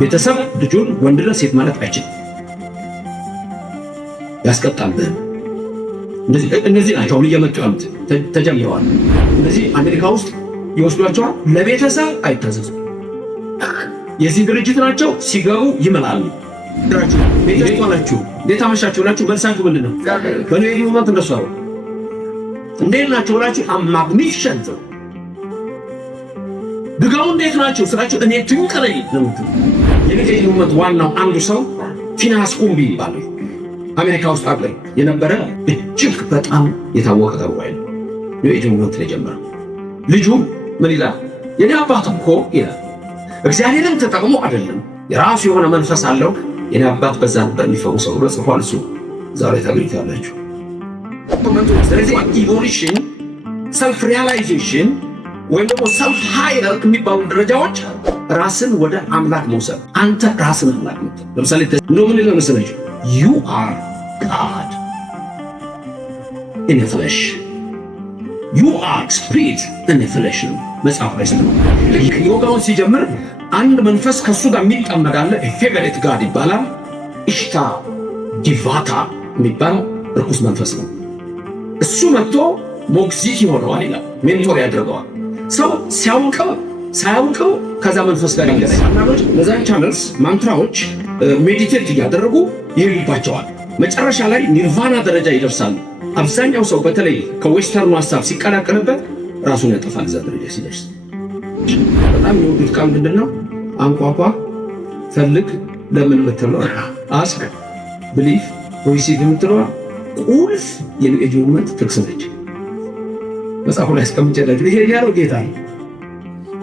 ቤተሰብ ልጁን ወንድ ነው ሴት ማለት አይችልም፣ ያስቀጣል። እነዚህ ናቸው አሁን እየመጡ ያሉት ተጀምረዋል። እነዚህ አሜሪካ ውስጥ ይወስዷቸዋል። ለቤተሰብ አይታዘዙም። የዚህ ድርጅት ናቸው። ሲገቡ ይመላሉ። ቤተሰብ ናችሁ እንዴት አመሻችሁ ብላችሁ መልሳችሁ ምንድን ነው? በነይ ሞመንት እንደሱ አሉ እንዴት ናችሁ ብላችሁ ማግኒፊሸንት ድጋው እንዴት ናችሁ ስላችሁ እኔ ትንቀለይ ነው። የነገ ሞመንት ዋናው አንዱ ሰው ፊናስ ኩምቢ ይባላል። አሜሪካ ውስጥ አለ የነበረ እጅግ በጣም የታወቀ ተዋይ ነው። የነገ ሞመንት የጀመረው ልጁ ምን ይላል? የኔ አባት እኮ ይላል እግዚአብሔርን ተጠቅሞ አይደለም የራሱ የሆነ መንፈስ አለው። የኔ አባት በዛ ነበር የሚፈውሰው ብሎ ጽፏል። እሱ ዛሬ ታገኙታላችሁ። ስለዚህ ኢቮሉሽን ሰልፍ ሪያላይዜሽን ወይም ደግሞ ሰልፍ ሃይራር የሚባሉ ደረጃዎች ራስን ወደ አምላክ መውሰድ። አንተ ራስን አምላክ ነው። ለምሳሌ ነው ምን ይላል መሰለኝ? you are God in the flesh, you are spirit in the flesh ነው መጽሐፍ ላይ ነው። ልክ ዮጋውን ሲጀምር አንድ መንፈስ ከሱ ጋር የሚጠመዳለ ፌቨሬት ጋድ ይባላል። ኢሽታ ዲቫታ የሚባለው ርኩስ መንፈስ ነው። እሱ መጥቶ ሞግዚት ይሆነዋል ይላል፣ ሜንቶር ያደርገዋል። ሰው ሲያውቀው ሳያውቀው ከዛ መንፈስ ጋር ይገናኛል። አንዳንዶች ለዛን ቻነልስ ማንትራዎች ሜዲቴት እያደረጉ ይሄዱባቸዋል። መጨረሻ ላይ ኒርቫና ደረጃ ይደርሳሉ። አብዛኛው ሰው በተለይ ከዌስተርኑ ሀሳብ ሲቀላቀልበት ራሱን ያጠፋል። እዛ ደረጃ ሲደርስ በጣም የሚወዱት ቃል ምንድን ነው? አንኳኳ፣ ፈልግ፣ ለምን ምትለው አስክ፣ ብሊፍ፣ ሪሲቭ የምትለዋ ቁልፍ የነገ ሞመንት ጥቅስ ነች። መጽሐፉ ላይ አስቀምጬላችሁ ይሄ ያለው ጌታ ነው።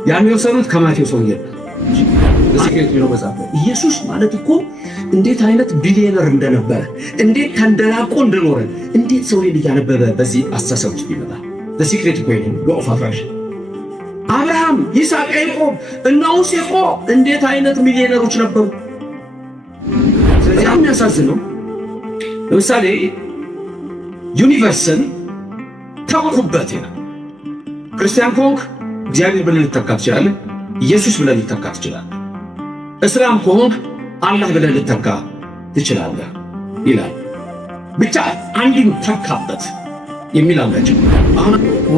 ያን የወሰኑት ከማቴዎስ ወንጌል በሲክሬት ነው መጽሐፍ። ኢየሱስ ማለት እኮ እንዴት አይነት ቢሊየነር እንደነበረ፣ እንዴት ተንደላቆ እንደኖረ፣ እንዴት ሰው ይሄን እያነበበ በዚህ አስተሳሰብ ውስጥ ይመጣል። በሲክሬት እኮ ነው ሎኦፍ አትራክሽን። አብርሃም፣ ይስሐቅ፣ ያዕቆብ እና ሙሴ እኮ እንዴት አይነት ሚሊዮነሮች ነበሩ። ስለዚህ የሚያሳዝነው ለምሳሌ ዩኒቨርስን ተውኩበት ይላል። ክርስቲያን ከሆንክ እግዚአብሔር ብለህ ልተካ ትችላለህ። ኢየሱስ ብለህ ልተካ ትችላለህ። እስላም ከሆንክ አላህ ብለህ ልተካ ትችላለህ ይላል። ብቻ አንዱን ተካበት የሚል አላቸው።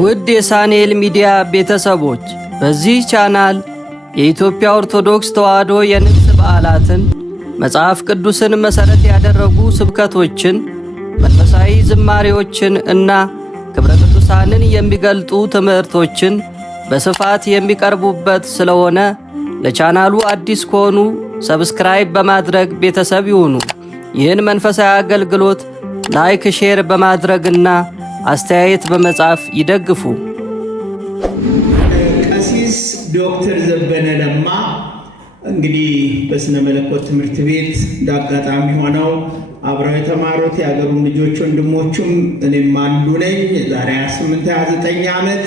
ውድ የሳንኤል ሚዲያ ቤተሰቦች በዚህ ቻናል የኢትዮጵያ ኦርቶዶክስ ተዋሕዶ የንግስ በዓላትን፣ መጽሐፍ ቅዱስን መሠረት ያደረጉ ስብከቶችን፣ መንፈሳዊ ዝማሬዎችን እና ክብረ ቅዱሳንን የሚገልጡ ትምህርቶችን በስፋት የሚቀርቡበት ስለሆነ ለቻናሉ አዲስ ከሆኑ ሰብስክራይብ በማድረግ ቤተሰብ ይሁኑ። ይህን መንፈሳዊ አገልግሎት ላይክ፣ ሼር በማድረግና አስተያየት በመጻፍ ይደግፉ። ቀሲስ ዶክተር ዘበነ ለማ እንግዲህ በስነ መለኮት ትምህርት ቤት እንዳጋጣሚ ሆነው አብረው የተማሩት የአገሩም ልጆች ወንድሞቹም እኔም አንዱ ነኝ። ዛሬ 28-29 ዓመት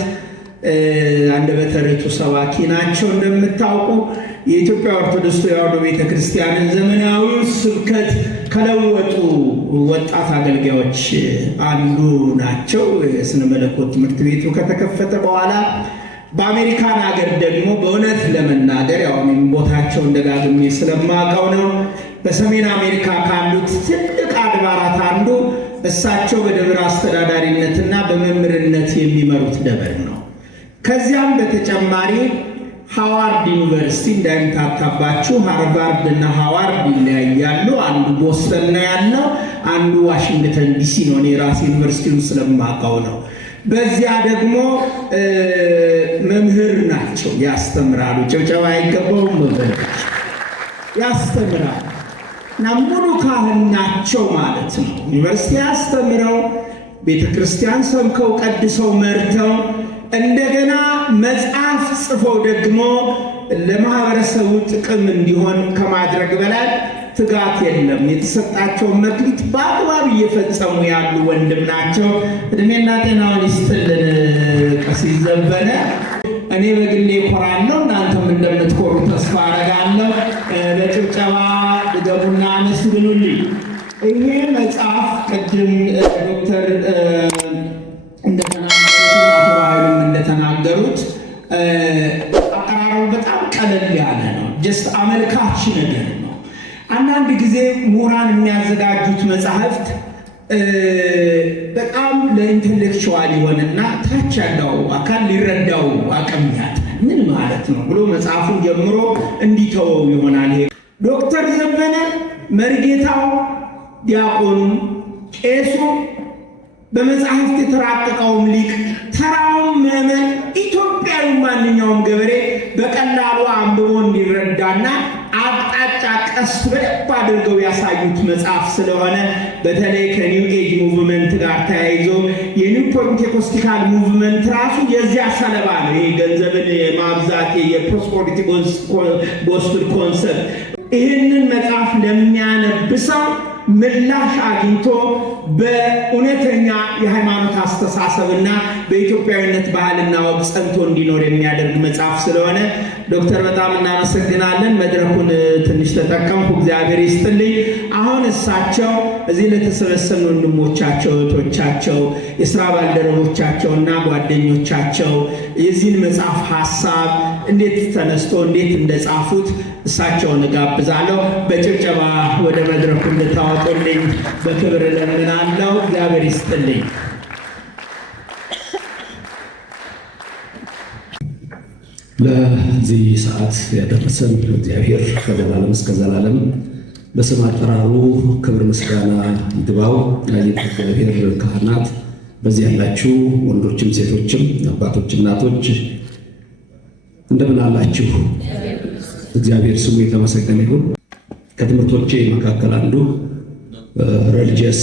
አንደበተ ርቱዕ ሰባኪ ናቸው። እንደምታውቁ የኢትዮጵያ ኦርቶዶክስ ተዋሕዶ ቤተክርስቲያንን ዘመናዊ ስብከት ከለወጡ ወጣት አገልጋዮች አንዱ ናቸው። የስነ መለኮት ትምህርት ቤቱ ከተከፈተ በኋላ በአሜሪካን ሀገር ደግሞ በእውነት ለመናገር ያው ቦታቸውን ደጋግሜ ስለማውቀው ነው፣ በሰሜን አሜሪካ ካሉት ትልቅ አድባራት አንዱ እሳቸው በደብር አስተዳዳሪነትና በመምህርነት የሚመሩት ደብር ነው። ከዚያም በተጨማሪ ሃዋርድ ዩኒቨርሲቲ እንዳይምታታባችሁ ሃርቫርድ እና ሃዋርድ ይለያያሉ። አንዱ ቦስተን ነው ያለው፣ አንዱ ዋሽንግተን ዲሲ ነው። እኔ ራሴ ዩኒቨርሲቲውን ስለማውቀው ነው። በዚያ ደግሞ መምህር ናቸው፣ ያስተምራሉ። ጭብጨባ አይገባውም? መምህር ያስተምራሉ እና ሙሉ ካህን ናቸው ማለት ነው። ዩኒቨርሲቲ ያስተምረው፣ ቤተ ክርስቲያን ሰብከው ቀድሰው መርተው እንደገና መጽሐፍ ጽፈው ደግሞ ለማህበረሰቡ ጥቅም እንዲሆን ከማድረግ በላይ ትጋት የለም። የተሰጣቸውን መክሊት በአግባብ እየፈጸሙ ያሉ ወንድም ናቸው። እድሜና ጤናውን ይስጥልን ቀሲስ ዘበነ። እኔ በግሌ እኮራለሁ፣ እናንተም እንደምትኮሩ ተስፋ አደርጋለሁ። በጭብጨባ ድገሙና አመስግኑልኝ። ይሄ መጽሐፍ ቅድም ዶክተር እንደተናገሩት አቀራረቡ በጣም ቀለል ያለ ነው። ጀስት አመልካች አካታች ነገር ነው። አንዳንድ ጊዜ ምሁራን የሚያዘጋጁት መጽሐፍት በጣም ለኢንተሌክቹዋል ይሆንና ታች ያለው አካል ሊረዳው አቅም ያጣል። ምን ማለት ነው ብሎ መጽሐፉን ጀምሮ እንዲተወው ይሆናል። ዶክተር ዘበነ መርጌታው፣ ዲያቆኑ፣ ቄሱ፣ በመጽሐፍት የተራቀቀውም ሊቅ፣ ተራውም ምዕመን፣ ኢትዮጵያዊ ማንኛውም ገበሬ በቀላሉ አንብቦ እንዲረዳና አቅጣጫ ቀስ በደንብ አድርገው ያሳዩት መጽሐፍ ስለሆነ በተለይ ከኒው ኤጅ ሙቭመንት ጋር ተያይዞ የኒው ፔንቴኮስቲካል ሙቭመንት ራሱ የዚያ ሰለባ ነው። ይሄ ገንዘብን የማብዛት የፕሮስፐሪቲ ጎስፕል ኮንሰፕት ይህንን መጽሐፍ ለሚያነብሰው ምላሽ አግኝቶ በእውነተኛ የሃይማኖት አስተሳሰብና በኢትዮጵያዊነት ባህልና ወግ ጸንቶ እንዲኖር የሚያደርግ መጽሐፍ ስለሆነ ዶክተር በጣም እናመሰግናለን። መድረኩን ትንሽ ተጠቀምኩ፣ እግዚአብሔር ይስጥልኝ። አሁን እሳቸው እዚህ ለተሰበሰቡ ወንድሞቻቸው፣ እህቶቻቸው፣ የሥራ ባልደረቦቻቸውና ጓደኞቻቸው የዚህን መጽሐፍ ሐሳብ እንዴት ተነስቶ እንዴት እንደጻፉት እሳቸውን እጋብዛለሁ። በጭብጨባ ወደ መድረኩ እንድታወጡልኝ በክብር እለምናለሁ። እግዚአብሔር ይስጥልኝ። ለዚህ ሰዓት ያደረሰን እግዚአብሔር ከዘላለም እስከ ዘላለም በስም አጠራሩ ክብር ምስጋና ይግባው። እግዚአብሔር ካህናት፣ በዚህ ያላችሁ ወንዶችም ሴቶችም፣ አባቶች፣ እናቶች እንደምን አላችሁ? እግዚአብሔር ስሙ የተመሰገነ ይሁን። ከትምህርቶቼ መካከል አንዱ ሪሊጂየስ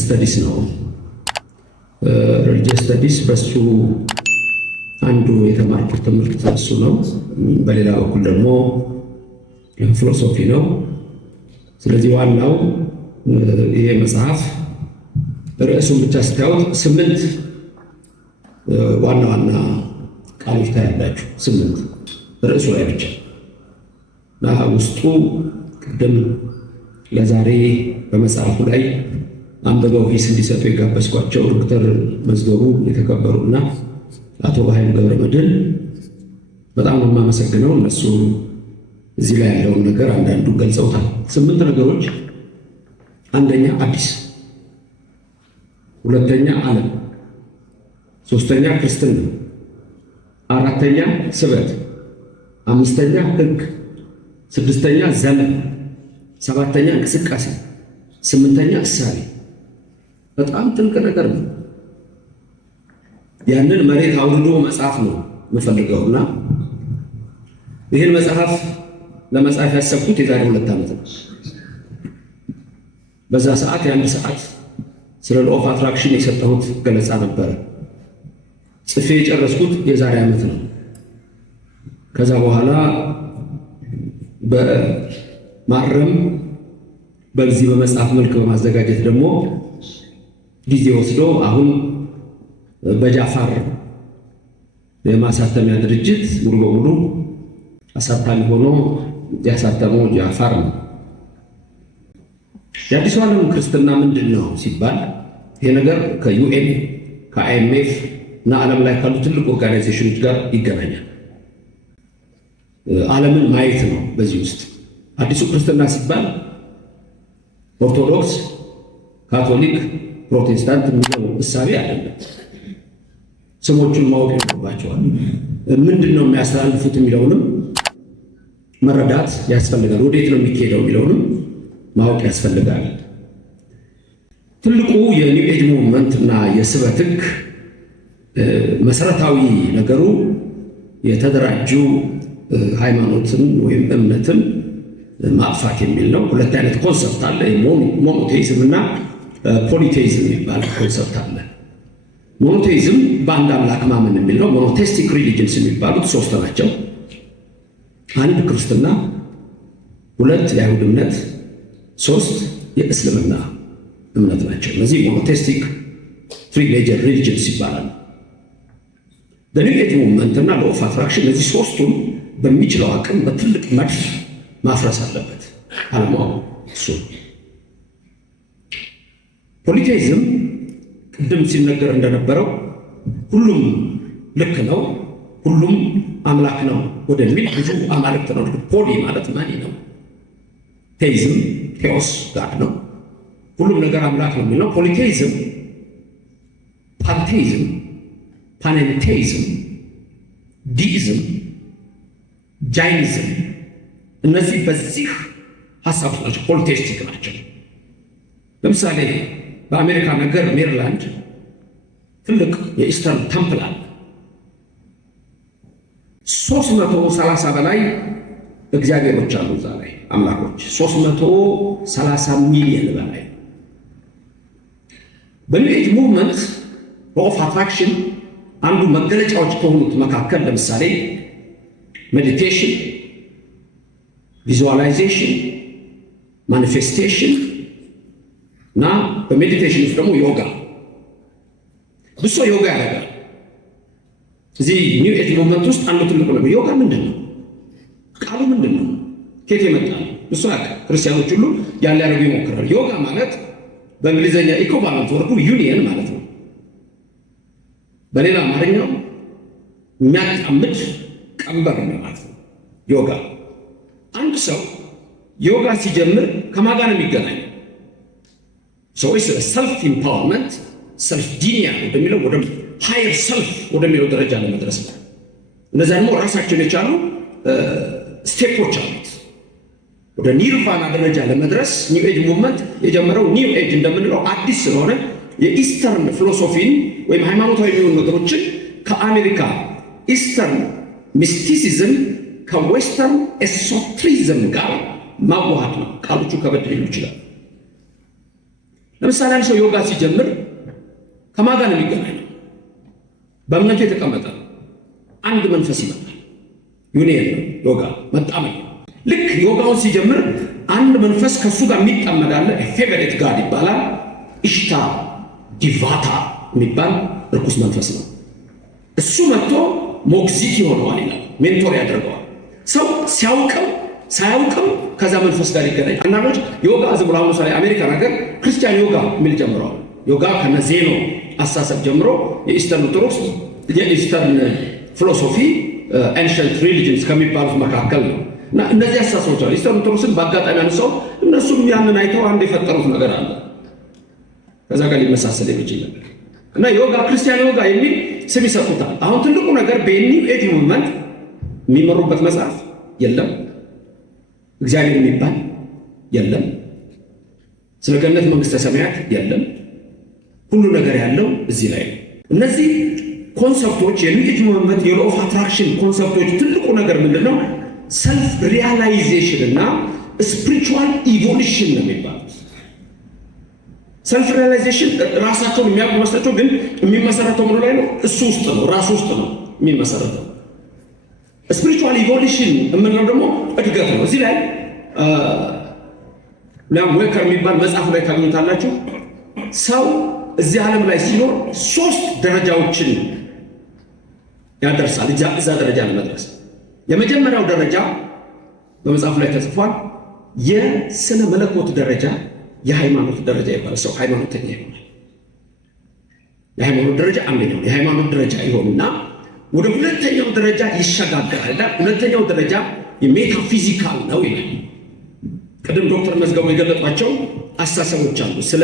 ስተዲስ ነው። ሪሊጂየስ ስተዲስ በሱ አንዱ የተማርኩት ትምህርት እሱ ነው። በሌላ በኩል ደግሞ ፊሎሶፊ ነው። ስለዚህ ዋናው ይሄ መጽሐፍ ርዕሱን ብቻ ስታዩት 8 ዋና ዋና ቃሎች ታያላችሁ። 8 ርዕሱ ላይ ብቻ እና ውስጡ ቅድም ለዛሬ በመጽሐፉ ላይ አንብበው ሂስ እንዲሰጡ የጋበዝኳቸው ዶክተር መዝገቡ የተከበሩና አቶ በኃይሉ ገብረመድህን በጣም የማመሰግነው። እነሱ እዚህ ላይ ያለውን ነገር አንዳንዱ ገልጸውታል። 8 ነገሮች፣ አንደኛ አዲስ፣ ሁለተኛ ዓለም፣ ሶስተኛ ክርስትና፣ አራተኛ ስበት፣ አምስተኛ ሕግ፣ ስድስተኛ ዘመን፣ ሰባተኛ እንቅስቃሴ፣ ስምንተኛ እሳቤ። በጣም ጥልቅ ነገር ነው። ያንን መሬት አውርዶ መጽሐፍ ነው የምፈልገውና ይህን መጽሐፍ ለመጻፍ ያሰብኩት የዛሬ 2 ዓመት ነው። በዛ ሰዓት የ1 ሰዓት ስለ ሎው ኦፍ አትራክሽን የሰጠሁት ገለጻ ነበረ። ጽፌ የጨረስኩት የዛሬ ዓመት ነው። ከዛ በኋላ በማረም በዚህ በመጽሐፍ መልክ በማዘጋጀት ደግሞ ጊዜ ወስዶ አሁን በጃፋር የማሳተሚያ ድርጅት ሙሉ በሙሉ አሳታሚ ሆኖ ያሳተመው ጃፋር ነው። የአዲሱ ዓለም ክርስትና ምንድን ነው ሲባል ይሄ ነገር ከዩኤን ከአይኤምኤፍ እና ዓለም ላይ ካሉ ትልቅ ኦርጋናይዜሽኖች ጋር ይገናኛል። ዓለምን ማየት ነው። በዚህ ውስጥ አዲሱ ክርስትና ሲባል ኦርቶዶክስ፣ ካቶሊክ፣ ፕሮቴስታንት የሚለው እሳቤ አይደለም። ስሞቹን ማወቅ ይኖርባቸዋል። ምንድን ነው የሚያስተላልፉት የሚለውንም መረዳት ያስፈልጋል። ወዴት ነው የሚካሄደው የሚለውንም ማወቅ ያስፈልጋል። ትልቁ የኒው ኤጅ ሙቭመንት እና የስበት ሕግ መሰረታዊ ነገሩ የተደራጁ ሃይማኖትን ወይም እምነትን ማጥፋት የሚል ነው። 2 አይነት ኮንሰፕት አለ። ሞኖቴይዝም እና ፖሊቴይዝም የሚባል ኮንሰፕት አለ። ሞኖቴይዝም በአንድ አምላክ ማመን የሚል ነው። ሞኖቴስቲክ ሪሊጅንስ የሚባሉት 3 ናቸው። 1 ክርስትና፣ 2 የአይሁድ እምነት፣ 3 የእስልምና እምነት ናቸው። እነዚህ ሞኖቴስቲክ 3 ሜጀር ሪሊጅንስ ይባላሉ። በኒው ኤጅ ሙቭመንት እና ሎው ኦፍ አትራክሽን እነዚህ 3ቱም በሚችለው አቅም በትልቅ መድፍ ማፍረስ አለበት ዓለማው። እሱ ፖሊቴይዝም ቅድም ሲነገር እንደነበረው ሁሉም ልክ ነው፣ ሁሉም አምላክ ነው ወደሚል ብዙ አማልክት ነው። ፖሊ ማለት ማን ነው? ቴይዝም ቴዎስ ጋድ ነው፣ ሁሉም ነገር አምላክ ነው የሚለው። ፖሊቴይዝም፣ ፓንቴይዝም፣ ፓኔንቴይዝም፣ ዲኢዝም፣ ጃይኒዝም እነዚህ በዚህ ሀሳብ ናቸው፣ ፖሊቴስቲክ ናቸው። ለምሳሌ በአሜሪካ ነገር ሜሪላንድ ትልቅ የኢስተርን ተምፕል አለ። 330 በላይ እግዚአብሔሮች አሉ እዛ ላይ አምላኮች 330 ሚሊዮን በላይ። በኒው ኤጅ ሙቭመንት ኦፍ አትራክሽን አንዱ መገለጫዎች ከሆኑት መካከል ለምሳሌ ሜዲቴሽን፣ ቪዙዋላይዜሽን፣ ማኒፌስቴሽን እና በሜዲቴሽን ውስጥ ደግሞ ዮጋ። ብዙ ሰው ዮጋ ያደርጋል። እዚህ ኒው ኤጅ ሙቭመንት ውስጥ አንዱ ትልቁ ነገር ዮጋ ምንድን ነው? ቃሉ ምንድን ነው? ከየት የመጣ ነው? እሱ ክርስቲያኖች ሁሉ ያን ሊያደርጉ ይሞክራሉ። ዮጋ ማለት በእንግሊዝኛ ኢኩቫለንት ወርዱ ዩኒየን ማለት ነው። በሌላ አማርኛው የሚያጣምድ ቀንበር ማለት ነው ዮጋ። አንድ ሰው ዮጋ ሲጀምር ከማን ጋር ነው የሚገናኝ? ሰዎች ስለ ሰልፍ ኢምፓወርመንት ሰልፍ ዲኒያ ወደሚለው ወደ ሃየር ሰልፍ ወደሚለው ደረጃ ለመድረስ ነው። እነዚያ ደግሞ ራሳቸውን የቻሉ ስቴፖች አሉት። ወደ ኒርቫና ደረጃ ለመድረስ ኒው ኤጅ ሙቭመንት የጀመረው ኒው ኤጅ እንደምንለው አዲስ ስለሆነ የኢስተርን ፊሎሶፊን ወይም ሃይማኖታዊ የሚሆኑ ነገሮችን ከአሜሪካ ኢስተርን ሚስቲሲዝም ከዌስተርን ኤሶትሪዝም ጋር ማዋሃድ ነው። ቃሎቹ ከበድ ሊሉ ይችላል። ለምሳሌ አንድ ሰው ዮጋ ሲጀምር ከማን ጋር ነው የሚገናኘው? በእምነቱ የተቀመጠ አንድ መንፈስ ይመጣል። ዩኒየን ነው ዮጋ፣ መጣመድ። ልክ ዮጋውን ሲጀምር አንድ መንፈስ ከሱ ጋር የሚጣመድ አለ። ፌቨሬት ጋድ ይባላል። ኢሽታ ዲቫታ የሚባል ርኩስ መንፈስ ነው። እሱ መጥቶ ሞግዚት ይሆነዋል ይላል፣ ሜንቶር ያደርገዋል። ሰው ሲያውቅም ሳያውቅም ከዛ መንፈስ ጋር ይገናኝ። አንዳንዶች ዮጋ ዝም ብሎ አሁን ላይ አሜሪካ ነገር ክርስቲያን ዮጋ የሚል ጀምረዋል። ዮጋ ከነዜኖ አሳሰብ ጀምሮ የኢስተርን ኦርቶዶክስ የኢስተርን ፊሎሶፊ ኤንሸንት ሪሊጅንስ ከሚባሉት መካከል ነው። እና እነዚህ አሳሰቦች አሉ። ኢስተርን ኦርቶዶክስን በአጋጣሚ አንሰው እነሱም ያንን አይተው አንድ የፈጠሩት ነገር አለ ከዛ ጋር ሊመሳሰል የሚችል ነገር እና ዮጋ ክርስቲያን ዮጋ የሚል ስም ይሰጡታል። አሁን ትልቁ ነገር በኒው ኤጅ ሙቭመንት የሚመሩበት መጽሐፍ የለም፣ እግዚአብሔር የሚባል የለም፣ ስለ ገነት መንግስተ ሰማያት የለም። ሁሉ ነገር ያለው እዚህ ላይ ነው። እነዚህ ኮንሰፕቶች የኒው ኤጅ ሙቭመንት የሎ ኦፍ አትራክሽን ኮንሰፕቶች ትልቁ ነገር ምንድነው? ሰልፍ ሪያላይዜሽን እና ስፒሪቹዋል ኢቮሉሽን ነው የሚባሉት። ሰልፍ ሪያላይዜሽን ራሳቸውን የሚያውቁ መስላቸው፣ ግን የሚመሰረተው ምን ላይ ነው? እሱ ውስጥ ነው፣ ራሱ ውስጥ ነው የሚመሰረተው። ስፒሪቹዋል ኢቮሉሽን የምንለው ደግሞ እድገት ነው። እዚህ ላይ ላም ዌከር የሚባል መጽሐፍ ላይ ታገኙታላችሁ። ሰው እዚህ ዓለም ላይ ሲኖር 3 ደረጃዎችን ያደርሳል። እዛ ደረጃ ለመድረስ የመጀመሪያው ደረጃ በመጽሐፍ ላይ ተጽፏል። የስነ መለኮት ደረጃ፣ የሃይማኖት ደረጃ ይባላል። ሰው ሃይማኖተኛ ይሆናል። የሃይማኖት ደረጃ አንደኛው የሃይማኖት ደረጃ ይሆንና ወደ ሁለተኛው ደረጃ ይሸጋገራል። ሁለተኛው ደረጃ የሜታፊዚካል ነው ይላል። ቅድም ዶክተር መዝገቡ የገለጧቸው አስተሳሰቦች አሉ፣ ስለ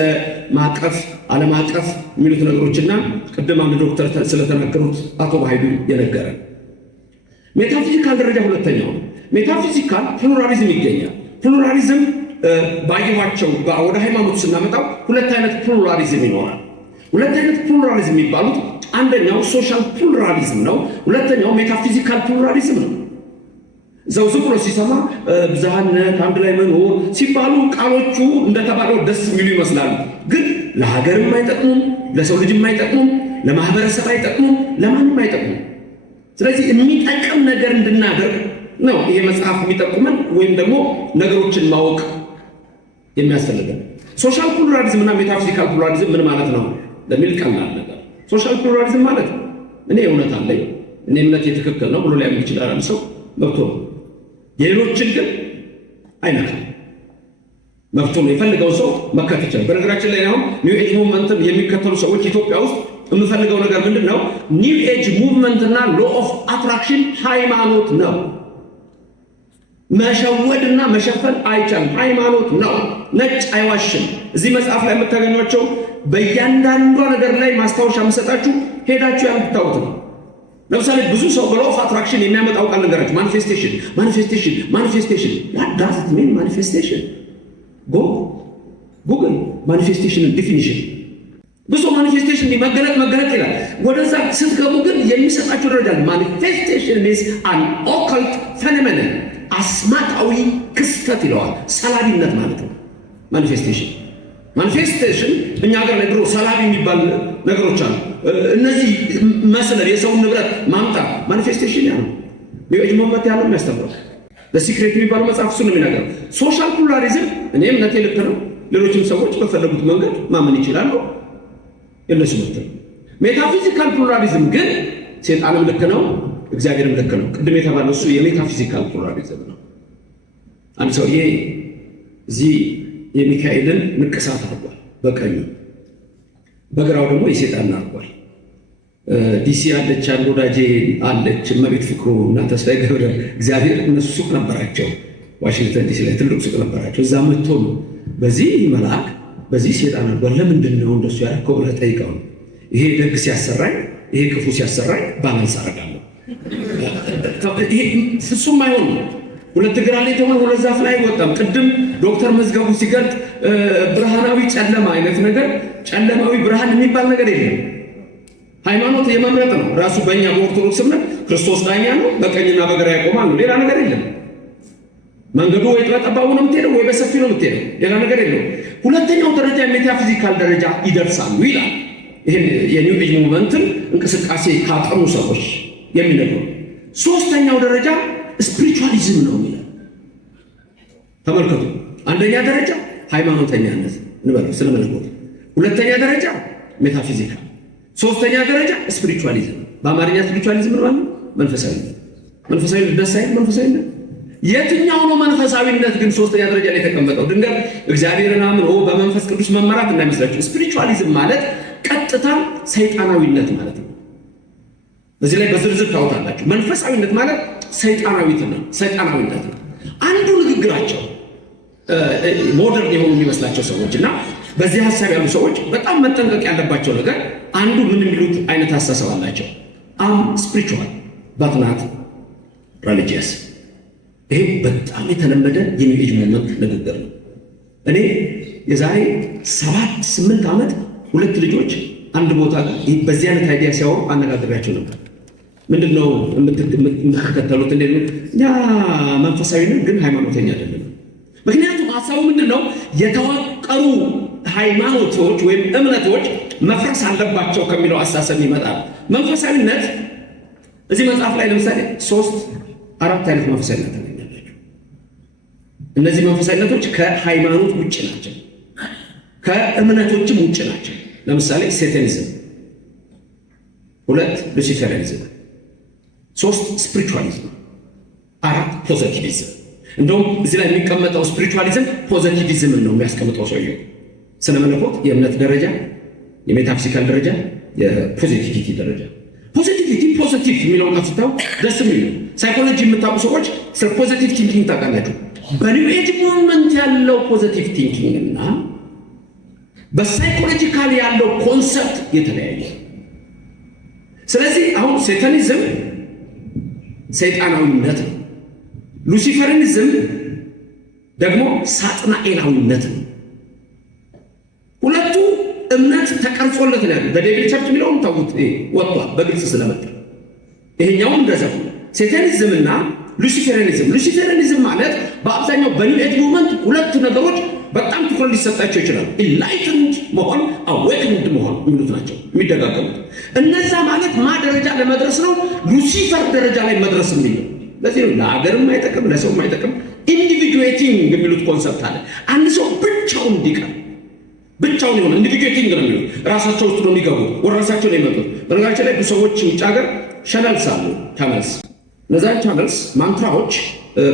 ማቀፍ ዓለም አቀፍ የሚሉት ነገሮችና ቅድም አንድ ዶክተር ስለተናገሩት አቶ ባይዱ የነገረን ሜታፊዚካል ደረጃ ሁለተኛው ነው። ሜታፊዚካል ፕሉራሊዝም ይገኛል። ፕሉራሊዝም ባየኋቸው ወደ ሃይማኖት ስናመጣው ሁለት አይነት ፕሉራሊዝም ይኖራል። ሁለት አይነት ፕሉራሊዝም የሚባሉት አንደኛው ሶሻል ፕሉራሊዝም ነው። ሁለተኛው ሜታፊዚካል ፕሉራሊዝም ነው። ዘው ዝም ብሎ ሲሰማ ብዝሃነት፣ አንድ ላይ መኖር ሲባሉ ቃሎቹ እንደተባለው ደስ የሚሉ ይመስላሉ። ግን ለሀገርም አይጠቅሙም፣ ለሰው ልጅም አይጠቅሙም፣ ለማህበረሰብ አይጠቅሙም፣ ለማንም አይጠቅሙም። ስለዚህ የሚጠቅም ነገር እንድናደርግ ነው ይሄ መጽሐፍ የሚጠቁመን፣ ወይም ደግሞ ነገሮችን ማወቅ የሚያስፈልገን። ሶሻል ፕሉራሊዝም እና ሜታፊዚካል ፕሉራሊዝም ምን ማለት ነው ለሚል ቀላል ነገር። ሶሻል ፕሉራሊዝም ማለት እኔ እውነት አለኝ፣ እኔ እምነቴ ትክክል ነው ብሎ ሊያምን ይችላል። ሰው መብቶ ነው። የሌሎችን ግን አይነካም። መብቶ ነው። የፈልገው ሰው መከተል ይችላል። በነገራችን ላይ አሁን ኒው ኤጅ ሙቭመንትን የሚከተሉ ሰዎች ኢትዮጵያ ውስጥ የምፈልገው ነገር ምንድነው? ኒው ኤጅ ሙቭመንት እና ሎ ኦፍ አትራክሽን ሃይማኖት ነው። መሸወድና መሸፈን አይቻልም። ሃይማኖት ነው። ነጭ አይዋሽም። እዚህ መጽሐፍ ላይ የምታገኟቸው በእያንዳንዷ ነገር ላይ ማስታወሻ የምሰጣችሁ ሄዳችሁ ያልታውቁት ነው። ለምሳሌ ብዙ ሰው በሎ ኦፍ አትራክሽን የሚያመጣው ቃል ነገራችሁ ማኒፌስቴሽን ማኒፌስቴሽን ማኒፌስቴሽን what does it mean manifestation go google manifestation definition ብዙ ማኒፌስቴሽን መገለጥ ይላል። ወደዛ ስትገቡ ግን የሚሰጣችሁ ደረጃ ማኒፌስቴሽን is an occult phenomenon አስማታዊ ክስተት ይለዋል። ሰላቢነት ማለት ነው ማኒፌስቴሽን። ማኒፌስቴሽን እኛ ሀገር ላይ ድሮ ሰላቢ የሚባል ነገሮች አሉ። እነዚህ መስለር የሰውን ንብረት ማምጣት ማኒፌስቴሽን ያ ነው። ኒው ሙቭመንት ያለው የሚያስተምረው በሲክሬት የሚባለው መጽሐፍ እሱ ነው የሚናገረው። ሶሻል ፕሉራሊዝም እኔ እምነቴ ልክ ነው፣ ሌሎችም ሰዎች በፈለጉት መንገድ ማመን ይችላሉ፣ የነሱ መብት ነው። ሜታፊዚካል ፕሉራሊዝም ግን ሴጣንም ልክ ነው፣ እግዚአብሔርም ልክ ነው። ቅድም የተባለው እሱ የሜታፊዚካል ፕሉራሊዝም ነው። አንድ ሰውዬ እዚህ የሚካኤልን ንቅሳት አድርጓል በቀኙ፣ በግራው ደግሞ የሴጣን አድርጓል። ዲሲ አለች አንድ ወዳጄ አለች እመቤት ፍቅሩ እና ተስፋዬ ገብረ እግዚአብሔር እነሱ ሱቅ ነበራቸው ዋሽንግተን ዲሲ ላይ ትልቅ ሱቅ ነበራቸው። እዛ መጥቶ ነው በዚህ መልአክ በዚህ ሴጣን አድርጓል፣ ለምንድን ነው እንደሱ ያደረገው ብለህ ጠይቀው። ይሄ ደግ ሲያሰራኝ ይሄ ክፉ ሲያሰራኝ ባላንስ አደርጋለሁ። ይሄ ፍጹም አይሆንም። ሁለት እግር ላይ ተሆነ ሁለት ዛፍ ላይ አይወጣም። ቅድም ዶክተር መዝገቡ ሲገልጥ ብርሃናዊ ጨለማ አይነት ነገር፣ ጨለማዊ ብርሃን የሚባል ነገር የለም። ሃይማኖት የመምረጥ ነው። ራሱ በእኛ በኦርቶዶክስ እምነት ክርስቶስ ዳኛ ነው፣ በቀኝና በግራ ያቆማል ነው። ሌላ ነገር የለም። መንገዱ ወይ በጠባቡ ነው የምትሄደው ወይ በሰፊ ነው የምትሄደው፣ ሌላ ነገር የለው። ሁለተኛው ደረጃ ሜታፊዚካል ደረጃ ይደርሳሉ ይላል። ይህን የኒው ኤጅ ሙቭመንትን እንቅስቃሴ ካጠኑ ሰዎች የሚነግሩ። ሶስተኛው ደረጃ ስፒሪቹዋሊዝም ነው የሚለው። ተመልከቱ። አንደኛ ደረጃ ሃይማኖተኛነት እንበለው ስለ መለኮት፣ ሁለተኛ ደረጃ ሜታፊዚካል፣ ሶስተኛ ደረጃ ስፒሪቹዋሊዝም። በአማርኛ ስፒሪቹዋሊዝም ነው ማለት መንፈሳዊነት። መንፈሳዊነት ደስ አይል መንፈሳዊነት የትኛው ነው? መንፈሳዊነት ግን ሶስተኛ ደረጃ ላይ የተቀመጠው ድንገት እግዚአብሔርን አምኖ በመንፈስ ቅዱስ መመራት እንዳይመስላችሁ። ስፒሪቹዋሊዝም ማለት ቀጥታ ሰይጣናዊነት ማለት ነው። በዚህ ላይ በዝርዝር ታውቃላችሁ። መንፈሳዊነት ማለት ሰይጣናዊነት ነው። አንዱ ንግግራቸው ሞደርን የሆኑ የሚመስላቸው ሰዎች እና በዚህ ሀሳብ ያሉ ሰዎች በጣም መጠንቀቅ ያለባቸው ነገር አንዱ ምን የሚሉት አይነት አስተሳሰብ አላቸው። አም ስፒሪቹዋል ባት ናት ሪሊጂየስ። ይሄ በጣም የተለመደ የኒው ኤጅ ሙቭመንት ንግግር ነው። እኔ የዛሬ 7-8 ዓመት ሁለት ልጆች አንድ ቦታ ጋር በዚህ አይነት አይዲያ ሲያወሩ አነጋግሬያቸው ነበር። ምንድነው የምትከተሉት? እንዴት ነው? እኛ መንፈሳዊ ነን ግን ሃይማኖተኛ አይደለም። ምክንያቱም ሀሳቡ ምንድነው? የተዋቀሩ ሃይማኖቶች ወይም እምነቶች መፍረስ አለባቸው ከሚለው አስተሳሰብ ይመጣል። መንፈሳዊነት እዚህ መጽሐፍ ላይ ለምሳሌ 3-4 አይነት መንፈሳዊነት ታገኛላችሁ። እነዚህ መንፈሳዊነቶች ከሃይማኖት ውጭ ናቸው፣ ከእምነቶችም ውጭ ናቸው። ለምሳሌ ሴተኒዝም፣ 2 ሉሲፈሪያኒዝም፣ 3 ስፒሪቹዋሊዝም፣ 4 ፖዘቲቪዝም። እንደውም እዚህ ላይ የሚቀመጠው ስፒሪቹዋሊዝም ፖዘቲቪዝምን ነው የሚያስቀምጠው ሰውየው። ስለ መለኮት የእምነት ደረጃ፣ የሜታፊዚካል ደረጃ፣ የፖዚቲቪቲ ደረጃ። ፖዚቲቪቲ ፖዚቲቭ የሚለውን ካፍታው ደስ የሚል ሳይኮሎጂ የምታውቁ ሰዎች ስለ ፖዚቲቭ ቲንኪንግ ታውቃላችሁ። በኒው ኤጅ ሙቭመንት ያለው ፖዚቲቭ ቲንኪንግ እና በሳይኮሎጂካል ያለው ኮንሰፕት የተለያየ። ስለዚህ አሁን ሴታኒዝም ሰይጣናዊነት ነው። ሉሲፈሪኒዝም ደግሞ ሳጥናኤላዊነት ነው። ሁለቱ እምነት ተቀርጾለት ነው ያለው። በዴቪል ቸርች የሚለውን ታውቁት ወጥቷል በግልጽ ስለመጣ። ይሄኛውም እንደዛው ሴታኒዝም እና ሉሲፈሪኒዝም። ሉሲፈሪኒዝም ማለት በአብዛኛው በኒው ኤጅ ሙቭመንት ሁለት ነገሮች በጣም ትኩረት ሊሰጣቸው ይችላል። ኢንላይትንድ መሆን፣ አዌክንድ መሆን የሚሉት ናቸው የሚደጋገሙት። እነዛ ማለት ደረጃ ለመድረስ ነው። ሉሲፈር ደረጃ ላይ መድረስ የሚል ነው። ለዚህ ነው ለሀገርም አይጠቅም ለሰውም አይጠቅም ኢንዲቪጁዌቲንግ የሚሉት ኮንሰፕት አለ። አንድ ሰው ብቻውን እንዲቀር ብቻውን የሆነ ኢንዲቪጁዌቲንግ ነው የሚሉት። ራሳቸው ውስጥ ነው የሚገቡት፣ ወደ ራሳቸው ነው የሚመጡት። በነገራችን ላይ ብዙ ሰዎች ውጭ ሀገር ቻነልስ አሉ፣ ቻነልስ። እነዛን ቻነልስ ማንትራዎች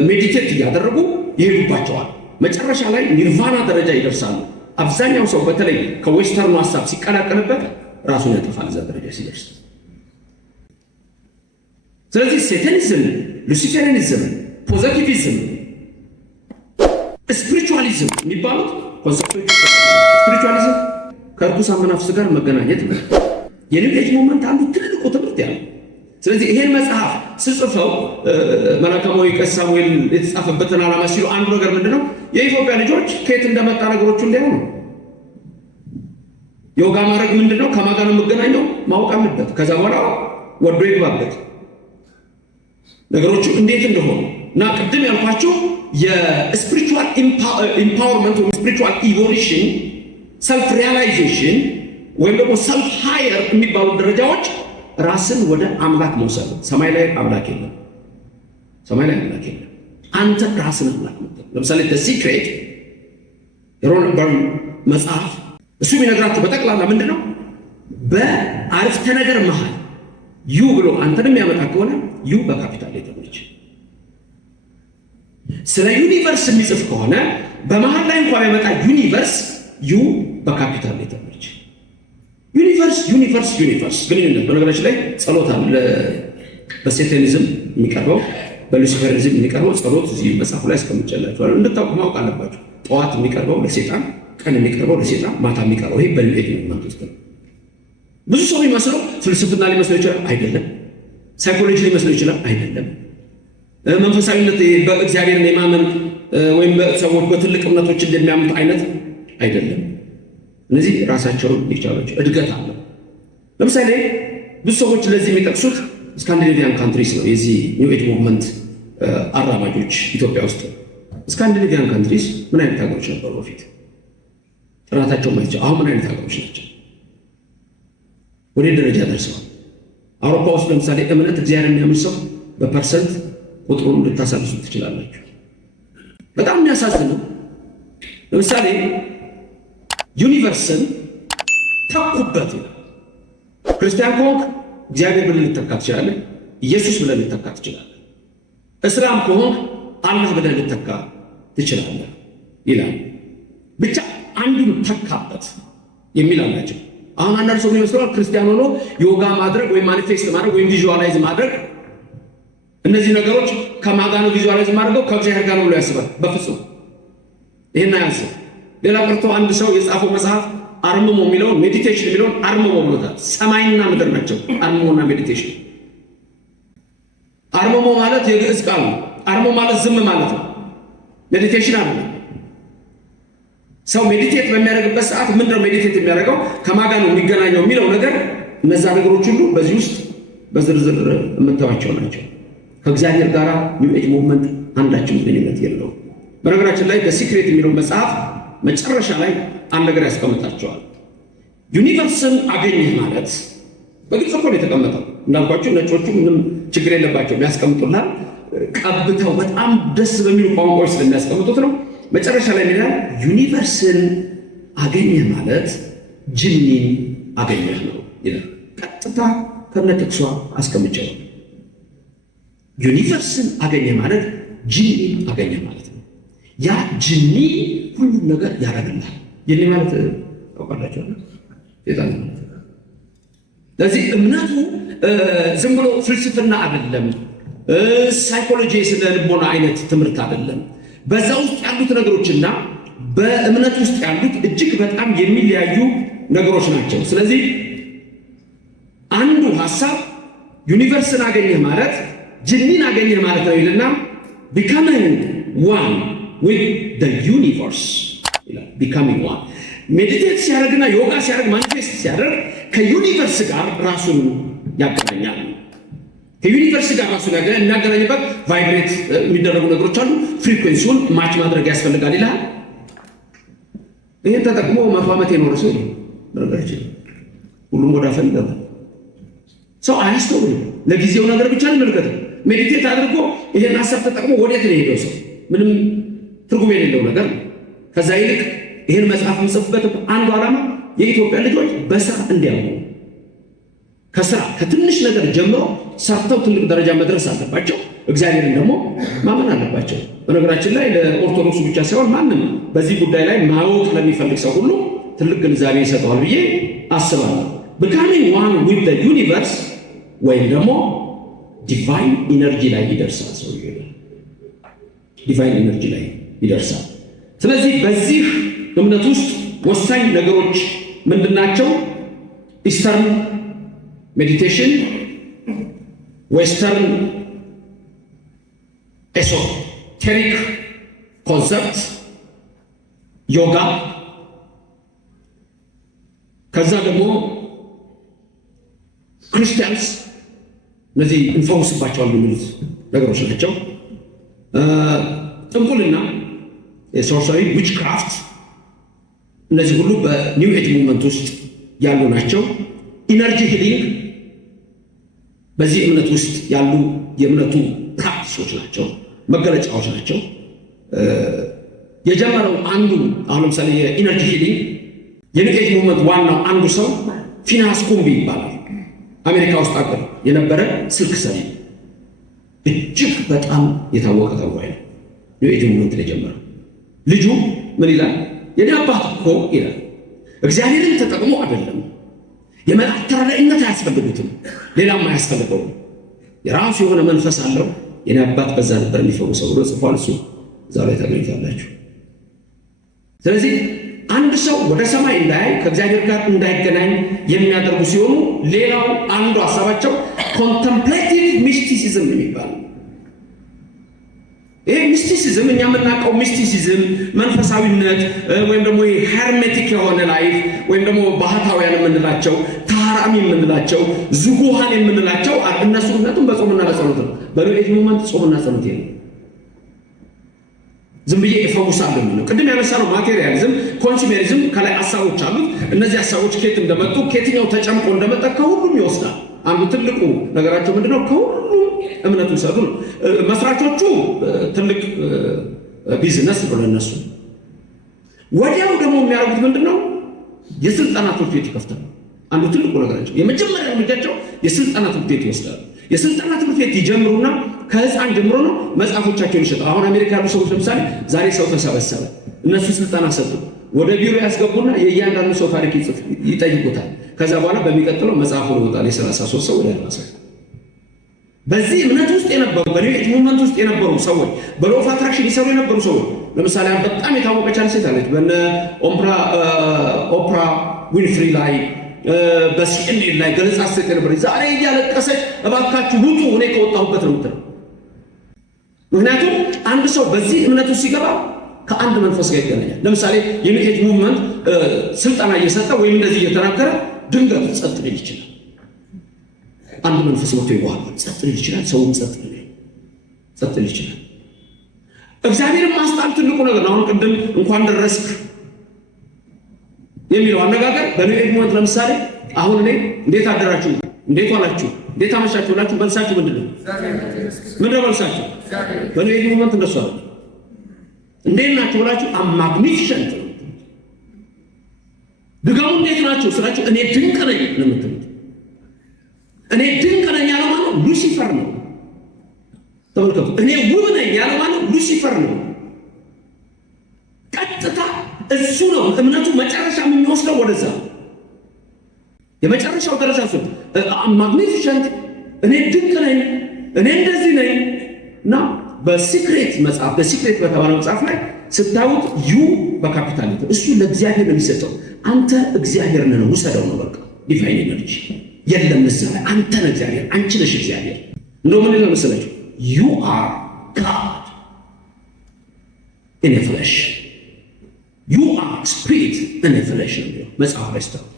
ሜዲቴት እያደረጉ ይሄዱባቸዋል። መጨረሻ ላይ ኒርቫና ደረጃ ይደርሳሉ። አብዛኛው ሰው በተለይ ከዌስተርኑ ሀሳብ ሲቀላቀልበት ራሱን ያጠፋል እዛ ደረጃ ሲደርስ። ስለዚህ ሴተኒዝም፣ ሉሲፌሪያኒዝም፣ ፖዘቲቪዝም፣ ስፒሪቹዋሊዝም የሚባሉት ኮንሰፕቶች ስፒሪቹዋሊዝም ከርኩሳን መናፍስት ጋር መገናኘት ነው። የኒው ኤጅ ሞመንት አንዱ ትልቁ ትምህርት ያለው። ስለዚህ ይሄን መጽሐፍ ስጽፈው መላከማዊ ቀሲስ ሳሙኤል የተጻፈበትን ዓላማ ሲሉ አንዱ ነገር ምንድነው የኢትዮጵያ ልጆች ከየት እንደመጣ ነገሮቹ እንዲያውቁ ነው። ዮጋ ማድረግ ምንድነው ከማን ጋር ነው የምገናኘው ማወቅ አለበት። ከዛ በኋላ ወዶ ይግባበት ነገሮቹ እንዴት እንደሆኑ እና ቅድም ያልኳችሁ የስፒሪቹዋል ኢምፓወርመንት ወይም ስፒሪቹዋል ኢቮሉሽን ሰልፍ ሪያላይዜሽን ወይም ደግሞ ሰልፍ ሃየር የሚባሉ ደረጃዎች ራስን ወደ አምላክ መውሰድ። ሰማይ ላይ አምላክ የለም። ሰማይ ላይ አምላክ የለም። አንተ ራስን አምላክ ነው። ለምሳሌ the secret የሮን በርን መጽሐፍ እሱ የሚነግራችሁ በጠቅላላ ምንድነው በአረፍተ ነገር መሃል ዩ ብሎ አንተንም ያመጣ ከሆነ ዩ በካፒታል ሌተር ነች። ስለ ዩኒቨርስ የሚጽፍ ከሆነ በመሃል ላይ እንኳን ያመጣ ዩኒቨርስ ዩ በካፒታል ሌተር ነች። ዩኒቨርስ ግንኙነት በነገራችን ላይ ጸሎት አለ። በሴተኒዝም የሚቀርበው በሉሲፈሪዝም የሚቀርበው ጸሎት እዚህ መጽሐፉ ላይ አስቀምጬላችኋለሁ። እንድታውቁ ማወቅ አለባችሁ። ጠዋት የሚቀርበው ለሴጣን፣ ቀን የሚቀርበው ለሴጣን፣ ማታ የሚቀርበው ይሄ በልኤት ነው። ብዙ ሰው የሚመስለው ፍልስፍና ሊመስለው ይችላል፣ አይደለም። ሳይኮሎጂ ሊመስለው ይችላል፣ አይደለም። መንፈሳዊነት በእግዚአብሔርን የማመን ወይም ሰዎች በትልቅ እምነቶች እንደሚያምኑት አይነት አይደለም። እነዚህ ራሳቸውን የቻላቸው እድገት አለ። ለምሳሌ ብዙ ሰዎች ለዚህ የሚጠቅሱት ስካንዲኔቪያን ካንትሪስ ነው። የዚህ ኒው ኤጅ ሙቭመንት አራማጆች ኢትዮጵያ ውስጥ ስካንዲኔቪያን ካንትሪስ ምን አይነት ሀገሮች ነበሩ በፊት ጥናታቸው ማይቻ አሁን ምን አይነት ሀገሮች ናቸው? ወደ ደረጃ ደርሰዋል። አውሮፓ ውስጥ ለምሳሌ እምነት እግዚአብሔር የሚያምን ሰው በፐርሰንት ቁጥሩን ልታሳልሱ ትችላላችሁ። በጣም የሚያሳዝነው ለምሳሌ ዩኒቨርስን ተኩበት። ክርስቲያን ከሆንክ እግዚአብሔር ብለህ ልተካ ትችላለህ። ኢየሱስ ብለህ ልተካ ትችላለህ። እስላም ከሆንክ አላህ ብለህ ልተካ ትችላለህ ይላል። ብቻ አንዱን ተካበት የሚል አላቸው። አሁን አንዳንድ ሰው ይመስላል ክርስቲያን ሆኖ ዮጋ ማድረግ ወይም ማኒፌስት ማድረግ ወይም ቪዥዋላይዝ ማድረግ እነዚህ ነገሮች ከማን ጋር ነው ቪዥዋላይዝ ማድረገው ከእግዚአብሔር ጋር ነው ብሎ ያስባል። በፍጹም ይሄን አያስብ። ሌላ ቀርቶ አንድ ሰው የጻፈው መጽሐፍ አርምሞ የሚለውን ሜዲቴሽን የሚለውን አርምሞ ብሎታል። ሰማይና ምድር ናቸው አርምሞና ሜዲቴሽን። አርምሞ ማለት የግዕዝ ቃል ነው። አርምሞ ማለት ዝም ማለት ነው። ሜዲቴሽን አይደለም። ሰው ሜዲቴት በሚያደርግበት ሰዓት ምንድነው ሜዲቴት የሚያደርገው ከማን ጋር ነው የሚገናኘው የሚለው ነገር እነዛ ነገሮች ሁሉ በዚህ ውስጥ በዝርዝር የምታዩዋቸው ናቸው። ከእግዚአብሔር ጋር ኒው ኤጅ ሙቭመንት አንዳችም ግንኙነት የለውም። በነገራችን ላይ በሲክሬት የሚለው መጽሐፍ መጨረሻ ላይ አንድ ነገር ያስቀምጣቸዋል። ዩኒቨርስን አገኘህ ማለት በግልጽ እኮ ነው የተቀመጠው። እንዳልኳቸው ነጮቹ ምንም ችግር የለባቸው የሚያስቀምጡላል። ቀብተው በጣም ደስ በሚሉ ቋንቋዎች ስለሚያስቀምጡት ነው። መጨረሻ ላይ ምን ይላል? ዩኒቨርስን አገኘህ ማለት ጅኒን አገኘህ ነው ይላል። ቀጥታ ከነጥቅሷ አስቀምጨው። ዩኒቨርስን አገኘህ ማለት ጅኒን አገኘህ ማለት ነው። ያ ጅኒ ሁሉም ነገር ያደርግልሃል። ጅኒ ማለት ታውቃላችሁ ሴጣን ማለት ነው። ስለዚህ እምነቱ ዝም ብሎ ፍልስፍና አይደለም። ሳይኮሎጂ ስለ ልቦና አይነት ትምህርት አይደለም። በዛ ውስጥ ያሉት ነገሮችና በእምነት ውስጥ ያሉት እጅግ በጣም የሚለያዩ ነገሮች ናቸው። ስለዚህ አንዱ ሐሳብ ዩኒቨርስን አገኘህ ማለት ጅኒን አገኘህ ማለት ነው ይልና becoming one with the universe ይላል። becoming one ሜዲቴት ሲያደርግና ዮጋ ሲያደርግ ማኒፌስት ሲያደርግ ከዩኒቨርስ ጋር ራሱን ያገናኛል። ከዩኒቨርስ ጋር ራሱን የሚያገናኝበት ቫይብሬት የሚደረጉ ነገሮች አሉ። ፍሪኩዌንሲውን ማች ማድረግ ያስፈልጋል ይላል። ይሄን ተጠቅሞ 100 ዓመት የኖረ ሰው ነገራችን ሁሉም ወደ አፈን ይገባል። ሰው አያስተውልም። ለጊዜው ነገር ብቻ ነው የሚመለከተው። ሜዲቴት አድርጎ ይሄን ሀሳብ ተጠቅሞ ወዴት ነው የሄደው? ሰው ምንም ትርጉም የሌለው ነገር። ከዛ ይልቅ ይሄን መጽሐፍ የምጽፍበት አንዱ ዓላማ የኢትዮጵያ ልጆች በስራ እንዲያውቁ ከስራ ከትንሽ ነገር ጀምሮ ሰርተው ትልቅ ደረጃ መድረስ አለባቸው። እግዚአብሔርን ደግሞ ማመን አለባቸው። በነገራችን ላይ ለኦርቶዶክሱ ብቻ ሳይሆን ማንም በዚህ ጉዳይ ላይ ማወቅ ለሚፈልግ ሰው ሁሉ ትልቅ ግንዛቤ ይሰጠዋል ብዬ አስባለሁ። becoming one with the universe ወይም ደግሞ ዲቫይን ኢነርጂ ላይ ይደርሳል። ሰው ይላል ዲቫይን ኢነርጂ ላይ ይደርሳል። ስለዚህ በዚህ እምነት ውስጥ ወሳኝ ነገሮች ምንድናቸው? ኢስተርን ሜዲቴሽን፣ ዌስተርን ኤሶቴሪክ ኮንሰፕት፣ ዮጋ፣ ከዛ ደግሞ ክርስቲያንስ እነዚህ እንፈውስባቸዋል የሚሉት ነገሮች ናቸው። ጥንቁልና፣ የሶርሰሪ ዊችክራፍት፣ እነዚህ ሁሉ በኒው ኤጅ ሙቭመንት ውስጥ ያሉ ናቸው። ኢነርጂ ሂሊንግ በዚህ እምነት ውስጥ ያሉ የእምነቱ ፕራክቲሶች ናቸው፣ መገለጫዎች ናቸው። የጀመረው አንዱ አሁን ለምሳሌ የኢነርጂ ሂሊንግ የኒው ኤጅ ሙቭመንት ዋናው አንዱ ሰው ፊንሃስ ኩምቢ ይባላል። አሜሪካ ውስጥ አገር የነበረ ስልክ ሰሪ እጅግ በጣም የታወቀ ተዋይ ነው። ኒው ኤጅ ሙቭመንት የጀመረው ልጁ ምን ይላል? የኔ አባት እኮ ይላል እግዚአብሔርን ተጠቅሞ አይደለም፣ የመላእክት ተራዳኢነት አያስፈልጉትም፣ ሌላም አያስፈልገውም፣ የራሱ የሆነ መንፈስ አለው። የኔ አባት በዛ ነበር የሚፈውሰው ብሎ ጽፏል። እሱ እዛው ላይ ታገኙታላችሁ። ስለዚህ አንድ ሰው ወደ ሰማይ እንዳያይ ከእግዚአብሔር ጋር እንዳይገናኝ የሚያደርጉ ሲሆኑ ሌላው አንዱ ሀሳባቸው ኮንተምፕሌቲቭ ሚስቲሲዝም የሚባል ይሄ ሚስቲሲዝም እኛ የምናውቀው ሚስቲሲዝም መንፈሳዊነት ወይም ደግሞ ሄርሜቲክ የሆነ ላይፍ ወይም ደግሞ ባህታውያን የምንላቸው ታራሚ የምንላቸው ዝጉሃን የምንላቸው እነሱ እምነቱም በጾምና በጸሎት ነው። በኒው ኤጅ ሙቭመንት ጾምና ጸሎት ነው። ዝም ብዬ እፈውሳለሁ ነው። ቅድም ያነሳነው ማቴሪያሊዝም፣ ኮንሱሜሪዝም ከላይ ሐሳቦች አሉት። እነዚህ ሐሳቦች ከየት እንደመጡ ከየትኛው ተጨምቆ እንደመጣ ከሁሉም ይወስዳል። አንዱ ትልቁ ነገራቸው ምንድነው? ከሁሉም እምነቱ ሰዱ ነው። መስራቾቹ ትልቅ ቢዝነስ ነው ለነሱ። ወዲያው ደግሞ የሚያደርጉት ምንድነው? የስልጠና ትምህርት ቤት ይከፍታሉ። አንዱ ትልቁ ነገራቸው የመጀመሪያ እርምጃቸው የስልጠና ትምህርት ቤት ይወስዳሉ። የስልጠና ትምህርት ቤት ይጀምሩና ከህፃን ጀምሮ ነው መጽሐፎቻቸውን ይሸጣሉ። አሁን አሜሪካ ያሉ ሰዎች ለምሳሌ ዛሬ ሰው ተሰበሰበ፣ እነሱ ስልጠና ሰጡ፣ ወደ ቢሮ ያስገቡና የእያንዳንዱ ሰው ታሪክ ይጠይቁታል። ከዛ በኋላ በሚቀጥለው መጽሐፉን ይወጣል። የ33 ሰው ወደ ራሳ በዚህ እምነት ውስጥ የነበሩ በኒው ኤጅ ሙቭመንት ውስጥ የነበሩ ሰዎች በሎ ኦፍ አትራክሽን ይሰሩ የነበሩ ሰዎች ለምሳሌ በጣም የታወቀች ሴት አለች በነ ኦፕራ ዊንፍሪ ላይ በሲኤንኤን ላይ ገለጻ ስትሰጥ ነበር። ዛሬ እያለቀሰች እባካችሁ ውጡ እኔ ከወጣሁበት ነው የምትለው። ምክንያቱም አንድ ሰው በዚህ እምነቱ ሲገባ ከአንድ መንፈስ ጋር ይገናኛል። ለምሳሌ የኒው ኤጅ ሙቭመንት ስልጠና እየሰጠ ወይም እንደዚህ እየተናገረ ድንገት ጸጥ ሊል ይችላል። አንድ መንፈስ መጥቶ ይዋጋል፣ ጸጥ ሊል ይችላል። ሰውም ጸጥ ሊል ይችላል። እግዚአብሔርን ማስጣል ትልቁ ነገር ነው። አሁን ቅድም እንኳን ደረስክ የሚለው አነጋገር በኒው ኤጅ ሙቭመንት ለምሳሌ አሁን እኔ እንዴት አደራችሁ፣ እንዴት ዋላችሁ፣ እንዴት አመሻችሁ ብላችሁ መልሳችሁ ምንድነው? ምንድነው መልሳችሁ? በኒው ኤጅ ሙቭመንት እንደሱ አለ። እንዴት ናችሁ ብላችሁ ማግኒፊሸንት ነው። ድጋሙ እንዴት ናችሁ ስላችሁ እኔ ድንቅ ነኝ ነው የምትሉት። እኔ ድንቅ ነኝ ያለው ማለት ሉሲፈር ነው። ተመልከቱ። እኔ ውብ ነኝ ያለው ማለት ሉሲፈር ነው። ቀጥታ እሱ ነው እምነቱ መጨረሻ የሚወስደው ወደዛ። የመጨረሻው ደረጃ እሱ ማግኒፊሸንት፣ እኔ ድንቅ ነኝ፣ እኔ እንደዚህ ነኝ እና በሲክሬት መጽሐፍ በሲክሬት በተባለው መጽሐፍ ላይ ስታዩት ዩ በካፒታል እሱ ለእግዚአብሔር ነው የሚሰጠው። አንተ እግዚአብሔር ነህ ነው ውሰደው ነው በቃ። ዲቫይን ኤነርጂ የለም እዛ ላይ አንተ ነህ እግዚአብሔር፣ አንቺ ነሽ እግዚአብሔር። እንደው ምን ይላል መሰላችሁ? ዩ አር ጋድ ኢን ፍሌሽ ዩ አር ስፒሪት ኢን ፍሌሽ ነው መጽሐፍ ላይ ስታዩት።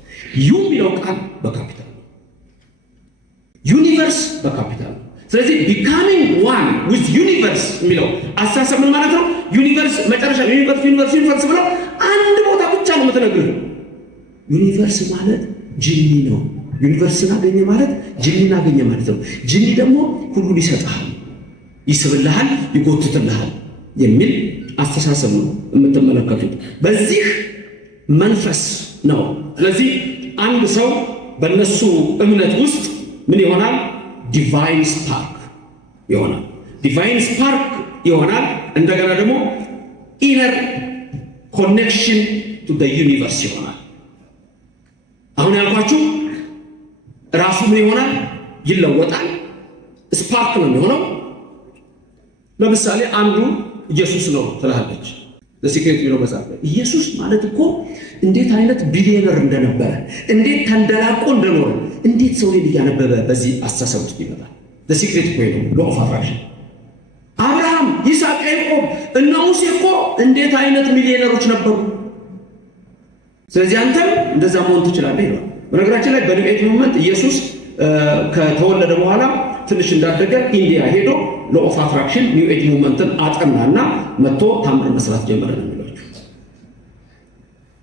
ዩ የሚለው ቃል በካፒታል ዩኒቨርስ በካፒታል። ስለዚህ ቢካሚንግ ዋን ዊዝ ዩኒቨርስ የሚለው አስተሳሰብ ምን ማለት ነው? ዩኒቨርስ መጨረሻ ዩኒቨርስ ብለው አንድ ቦታ ብቻ ነው የምትነግርህ። ዩኒቨርስ ማለት ጂኒ ነው። ዩኒቨርስን አገኘ ማለት ጂኒን አገኘ ማለት ነው። ጂኒ ደግሞ ሁሉን ይሰጥሃል፣ ይስብልሃል፣ ይጎትትልሃል የሚል አስተሳሰብ ነው የምትመለከቱት። በዚህ መንፈስ ነው። ስለዚህ አንድ ሰው በእነሱ እምነት ውስጥ ምን ይሆናል? ዲቫይን ስፓርክ ይሆናል። ዲቫይን ስፓርክ ይሆናል። እንደገና ደግሞ ኢነር ኮኔክሽን ቱ ዘ ዩኒቨርስ ይሆናል። አሁን ያልኳችሁ ራሱ ምን ይሆናል? ይለወጣል። ስፓርክ ነው የሚሆነው። ለምሳሌ አንዱ ኢየሱስ ነው ትላለች ለሲክሬት ቢሮ መጽሐፍ ላይ ኢየሱስ ማለት እኮ እንዴት አይነት ቢሊየነር እንደነበረ እንዴት ተንደላቆ እንደኖረ እንዴት ሰው ልጅ ያነበበ በዚህ አስተሳሰብ ውስጥ ይመጣል። ለሲክሬት እኮ ነው ሎ ኦፍ አትራክሽን። አብርሃም፣ ይስሐቅ፣ ያዕቆብ እነ ሙሴ እኮ እንዴት አይነት ሚሊዮነሮች ነበሩ። ስለዚህ አንተም እንደዛ መሆን ትችላለህ ይላል። በነገራችን ላይ በኒው ኤጅ ሙቭመንት ኢየሱስ ከተወለደ በኋላ ትንሽ እንዳደገ ኢንዲያ ሄዶ ሎ ኦፍ አትራክሽን ኒው ኤጅ ሙቭመንትን አጠናና መጥቶ ታምር መስራት ጀመረ ነው የሚሏቸው።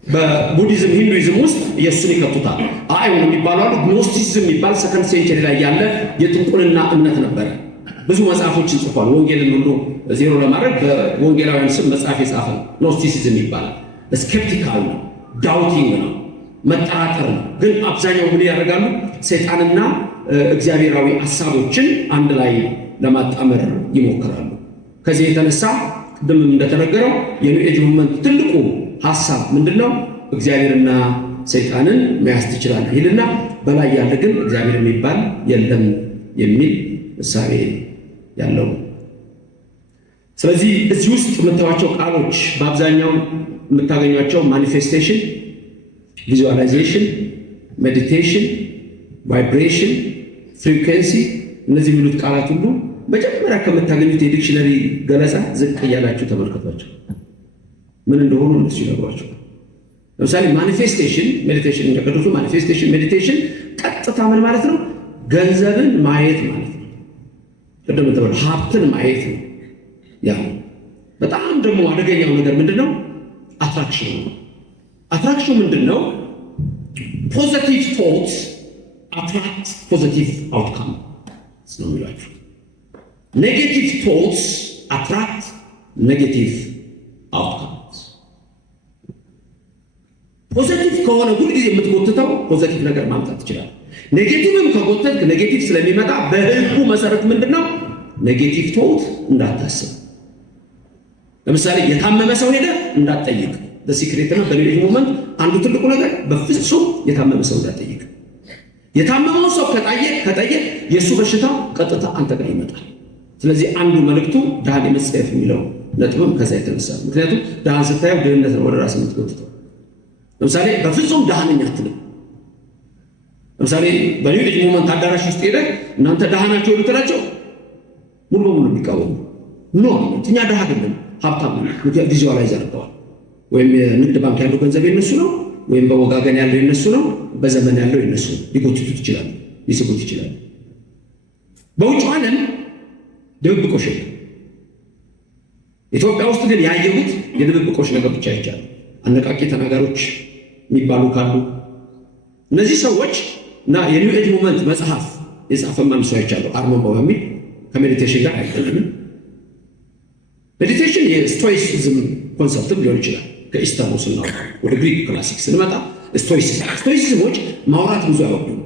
በቡዲዝም ሂንዱይዝም ውስጥ ኢየሱስን ይከቱታል። አይሁን የሚባሉ አሉ። ግኖስቲሲዝም የሚባል ሰከንድ ሴንቸሪ ላይ ያለ የጥንቁልና እምነት ነበረ። ብዙ መጽሐፎችን ጽፏል። ወንጌልን ሁሉ ዜሮ ለማድረግ በወንጌላውያን ስም መጽሐፍ የጻፈ ግኖስቲሲዝም ይባላል። ስኬፕቲካል ነው፣ ዳውቲንግ ነው፣ መጠራጠር ነው። ግን አብዛኛው ምን ያደርጋሉ? ሰይጣንና እግዚአብሔራዊ ሐሳቦችን አንድ ላይ ለማጣመር ይሞክራሉ። ከዚህ የተነሳ ቅድምም እንደተነገረው የኒው ኤጅ ሙቭመንት ትልቁ ሐሳብ ምንድነው? እግዚአብሔርና ሰይጣንን መያዝ ትችላለህ ይልና በላይ ያለ ግን እግዚአብሔር የሚባል የለም የሚል እሳቤ ያለው። ስለዚህ እዚህ ውስጥ የምታዩዋቸው ቃሎች በአብዛኛው የምታገኟቸው ማኒፌስቴሽን፣ ቪዥዋላይዜሽን፣ ሜዲቴሽን፣ ቫይብሬሽን፣ ፍሪኩዌንሲ እነዚህ የሚሉት ቃላት ሁሉ መጀመሪያ ከምታገኙት የዲክሽነሪ ገለጻ ዝቅ እያላችሁ ተመልከቷቸው። ምን እንደሆኑ እነሱ ይነግሯቸው። ለምሳሌ ማኒፌስቴሽን፣ ሜዲቴሽን እንደቀደሱ ማኒፌስቴሽን፣ ሜዲቴሽን ቀጥታ ምን ማለት ነው? ገንዘብን ማየት ማለት ነው። ቅድም ተባለ ሀብትን ማየት ነው። ያ በጣም ደግሞ አደገኛው ነገር ምንድነው? አትራክሽን ነው። አትራክሽን ምንድነው? ፖዚቲቭ ቶትስ አትራክት ፖዚቲቭ አውትካም ነው የሚሏቸው። ኔጌቲቭ ቶትስ አትራክት ኔጌቲቭ አውትካምስ። ፖዚቲቭ ከሆነ ሁልጊዜ የምትጎትተው ፖዚቲቭ ነገር ማምጣት ትችላል። ኔጌቲቭም ከጎተትክ ኔጌቲቭ ስለሚመጣ በህጉ መሰረት ምንድነው? ኔጌቲቭ ቶት እንዳታስብ። ለምሳሌ የታመመ ሰው ሄደ እንዳትጠይቅ። በሲክሬት እና በኒው ኤጅ ሙቭመንት አንዱ ትልቁ ነገር በፍጹም የታመመ ሰው እንዳትጠይቅ። የታመመው ሰው ከጠየቅ የእሱ በሽታ ቀጥታ አንተ ጋር ይመጣል። ስለዚህ አንዱ መልእክቱ ድሃን የመጸየፍ የሚለው ነጥብም ከዛ የተነሳ። ምክንያቱም ድሃን ስታየው ድህነት ነው ወደ ራስ የምትጎትተው። ለምሳሌ በፍጹም ድሃ ነኝ አትልም። ለምሳሌ በኒው ኤጅ ሙቭመንት አዳራሽ ውስጥ ሄደህ እናንተ ድሃ ናቸው ብትላቸው ሙሉ በሙሉ የሚቃወሙ ኖ እኛ ድሃ አይደለም ሀብታም ነው። ቪዥዋላይዝ አድርገዋል። ወይም የንግድ ባንክ ያለው ገንዘብ የነሱ ነው፣ ወይም በወጋገን ያለው የነሱ ነው፣ በዘመን ያለው የነሱ ነው። ሊጎትቱት ይችላሉ፣ ሊስቡት ይችላሉ። በውጭ ዓለም ድብብቆሽ የለም። ኢትዮጵያ ውስጥ ግን ያየሁት የድብብቆሽ ነገር ብቻ ይቻላል። አነቃቂ ተናጋሪዎች የሚባሉ ካሉ እነዚህ ሰዎች እና የኒው ኤጅ ሙቭመንት መጽሐፍ የጻፈ ሰው አይቻለሁ። አርመባው የሚል ከሜዲቴሽን ጋር አይገናኝም። ሜዲቴሽን የስቶይሲዝም ኮንሰፕትም ሊሆን ይችላል። ከኢስተርኑ ስናወራ ወደ ግሪክ ክላሲክ ስንመጣ ስቶይሲዝሞች ማውራት ብዙ አይወዱም፣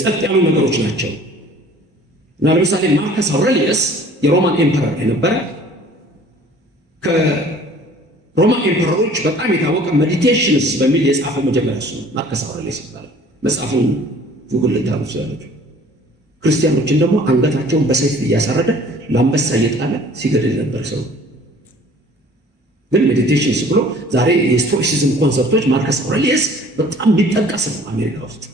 ጸጥ ያሉ ነገሮች ናቸው። እና ለምሳሌ ማርከስ አውሬሊየስ የሮማን ኤምፐረር የነበረ ከሮማን ኤምፐረሮች በጣም የታወቀ ሜዲቴሽንስ በሚል የጻፈው መጀመሪያ እሱ ነው። ማርከስ አውሬሊየስ ይባላል። መጽሐፉን ጉግል ልታሉ ትችላላችሁ። ክርስቲያኖችን ደግሞ አንገታቸውን በሰይፍ እያሳረደ ለአንበሳ እየጣለ ሲገድል ነበር ሰው። ግን ሜዲቴሽንስ ብሎ ዛሬ የስቶይሲዝም ኮንሰፕቶች ማርከስ አውሬሊየስ በጣም የሚጠቀስ ነው አሜሪካ ውስጥ።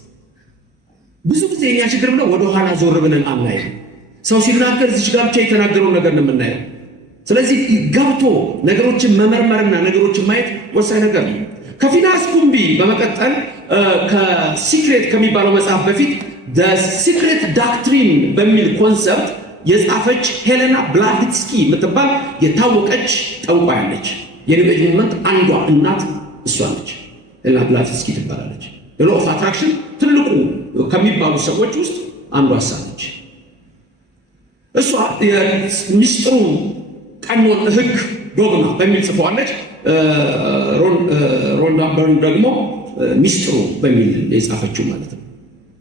ብዙ ጊዜ የኛ ችግር ብለው ወደኋላ ዞር ብለን አናየው። ሰው ሲናገር እዚህ ጋር ብቻ የተናገረውን ነገር ነው የምናየው። ስለዚህ ገብቶ ነገሮችን መመርመርና ነገሮችን ማየት ወሳኝ ነገር ነው። ከፊናስ ኩምቢ በመቀጠል ከሲክሬት ከሚባለው መጽሐፍ በፊት ሲክሬት ዳክትሪን በሚል ኮንሰፕት የጻፈች ሄሌና ብላቪትስኪ የምትባል የታወቀች ጠንቋይ አለች። የኒው ኤጅ ሙቭመንት አንዷ እናት እሷ ነች። ሄሌና ብላቪትስኪ ትባላለች። ሎ ኦፍ አትራክሽን ትልቁ ከሚባሉ ሰዎች ውስጥ አንዷ ነች። እሷ የሚስጥሩ ቀኖን ህግ ዶግማ በሚል ጽፈዋለች። ሮንዳ በርን ደግሞ ሚስጥሩ በሚል የጻፈችው ማለት ነው።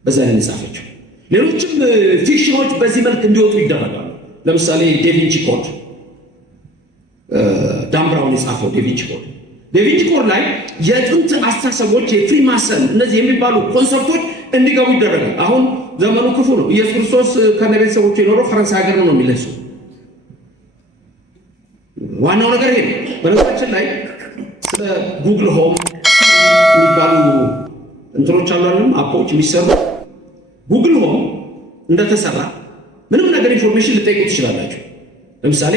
በዛ ላይ የጻፈችው ሌሎችም ፊክሽኖች በዚህ መልክ እንዲወጡ ይደረጋሉ። ለምሳሌ ዴቪንቺ ኮድ ዳን ብራውን የጻፈው ዴቪንቺ ኮድ ላይ የጥንት አስተሳሰቦች የፍሪማሰን እነዚህ የሚባሉ ኮንሰፕቶች እንዲገቡ ይደረጋል። አሁን ዘመኑ ክፉ ነው። ኢየሱስ ክርስቶስ ከነቤተሰቦቹ የኖረው ፈረንሳይ ሀገር ነው የሚለሱ። ዋናው ነገር ይሄ ነው። በነገራችን ላይ ስለ ጉግል ሆም የሚባሉ እንትኖች አሉንም አፖች የሚሰሩ ጉግል ሆም እንደተሰራ ምንም ነገር ኢንፎርሜሽን ልጠይቁ ትችላላችሁ። ለምሳሌ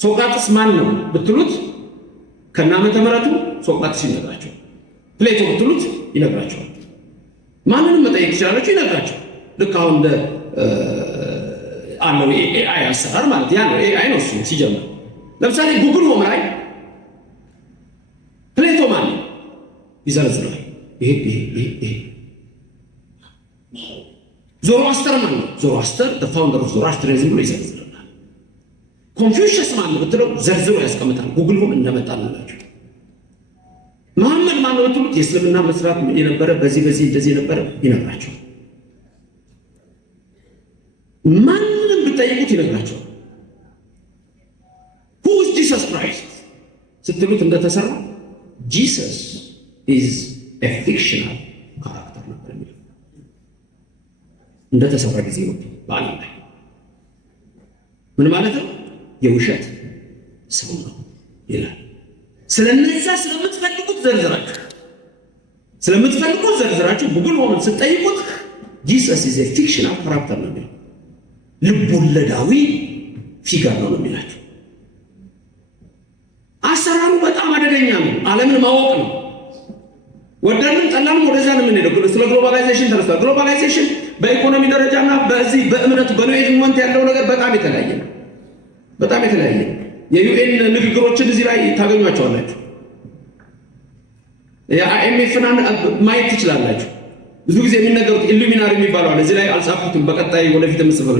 ሶቅራጥስ ማን ነው ብትሉት ከዓመተ ምሕረቱ ሶቅራጥስ ይነግራቸው። ፕሌቶ ብትሉት ይነግራቸዋል። ማንንም መጠየቅ ትችላላችሁ፣ ይነግራቸው። ልክ አሁን እንደ አለው ኤአይ አሰራር ማለት ያ ነው። ኤአይ ነው እሱ ሲጀምር። ለምሳሌ ጉግል ሆም ላይ ፕሌቶ ማን ነው ይዘረዝራል። ይሄ ዞሮአስተር ማን ነው? ዞሮአስተር the founder of Zoroastrianism ብሎ ይዘረዝራል። ኮንፊውሽየስ ማን ነው ብትለው ዘርዝሮ ያስቀምጣል። ጉግል ሆም እንደመጣላችሁ። መሐመድ ማን ነው ብትሉት የእስልምና መስራት የነበረ በዚህ እንደዚህ የነበረ ይነግራቸው። ማንንም ብትጠይቁት ይነግራቸው። who is Jesus Christ ስትሉት እንደተሰራ Jesus is a fictional character ነበር የሚለው እንደተሰራ ጊዜ ነው በዓለም ላይ ምን ማለት ነው? የውሸት ሰው ነው ይላል። ስለነዛ ስለምትፈልጉት ዘርዝራችሁ ጉግል ሆምን ስትጠይቁት Jesus is a fictional character ነው የሚለው ልቦለዳዊ ፊገር ነው የሚላችሁ። አሰራሩ በጣም አደገኛ ነው። ዓለምን ማወቅ ነው። ወደንም ጠላንም ወደዛ ነው የምንሄደው። ስለ ግሎባላይዜሽን ተነስቷል። ግሎባላይዜሽን በኢኮኖሚ ደረጃና በዚህ በእምነቱ በኒው ኤጅ ሞመንት ያለው ነገር በጣም የተለያየ ነው። የዩኤን ንግግሮችን እዚህ ላይ ታገኟቸዋላችሁ። የአይኤምኤፍን ማየት ትችላላችሁ። ብዙ ጊዜ የሚነገሩት ኢሉሚናሪ የሚባለው አለ። እዚህ ላይ አልጻፍኩትም። በቀጣይ ወደፊት የምጽፈው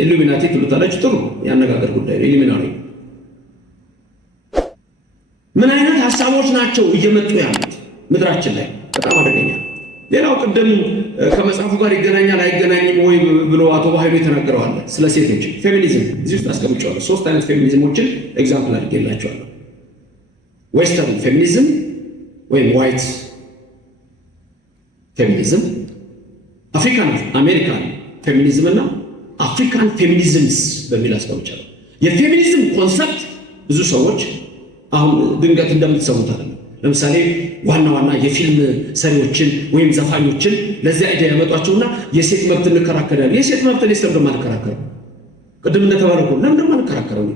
ኢሉሚናቲ ትሉታላችሁ። ጥሩ ያነጋገር ጉዳይ ነው። ኢሉሚናሪ ምን አይነት ሀሳቦች ናቸው እየመጡ ያሉት ምድራችን ላይ? በጣም አደገኛ። ሌላው ቅድም ከመጽሐፉ ጋር ይገናኛል አይገናኝም ወይ ብሎ አቶ ባህሉ የተናገረዋል። ስለ ሴቶች ፌሚኒዝም እዚህ ውስጥ አስቀምጫለሁ። 3 አይነት ፌሚኒዝሞችን ኤግዛምፕል አድርጌላችኋለሁ። ዌስተርን ፌሚኒዝም ወይም ዋይት ፌሚኒዝም፣ አፍሪካን አሜሪካን ፌሚኒዝም እና አፍሪካን ፌሚኒዝምስ በሚል አስቀምጫለሁ። የፌሚኒዝም ኮንሰፕት ብዙ ሰዎች አሁን ድንገት እንደምትሰሙት አይደለም። ለምሳሌ ዋና የፊልም ሰሪዎችን ወይም ዘፋኞችን ለዚህ አይዲያ ያመጧቸውና የሴት መብት እንከራከራለን። የሴት መብት ለምን እንደማንከራከረው ቅድም እንደተባለው ለምን እንደማንከራከረው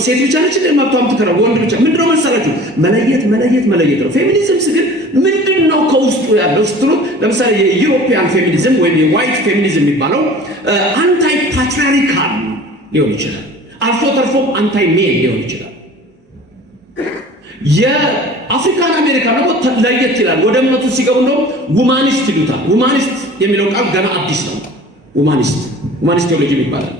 ሴት ብቻ ነች መብቷም ትከራ ወንድ ብቻ ምንድነው መሰላችሁ? መለየት ነው። ፌሚኒዝምስ ግን ምንድነው ከውስጡ ያለው ስትሉ ለምሳሌ የዩሮፒያን ፌሚኒዝም ወይም የዋይት ፌሚኒዝም የሚባለው አንታይ ፓትሪያርካል ሊሆን ይችላል። አልፎ ተርፎም አንታይ ሜል ሊሆን ይችላል። የአፍሪካን አሜሪካን ደግሞ ለየት ይላል። ወደ እምነቱ ሲገቡ ነው ውማኒስት ይሉታል። ውማኒስት የሚለው ቃል ገና አዲስ ነው። ውማኒስት ቴዎሎጂ ይባላል።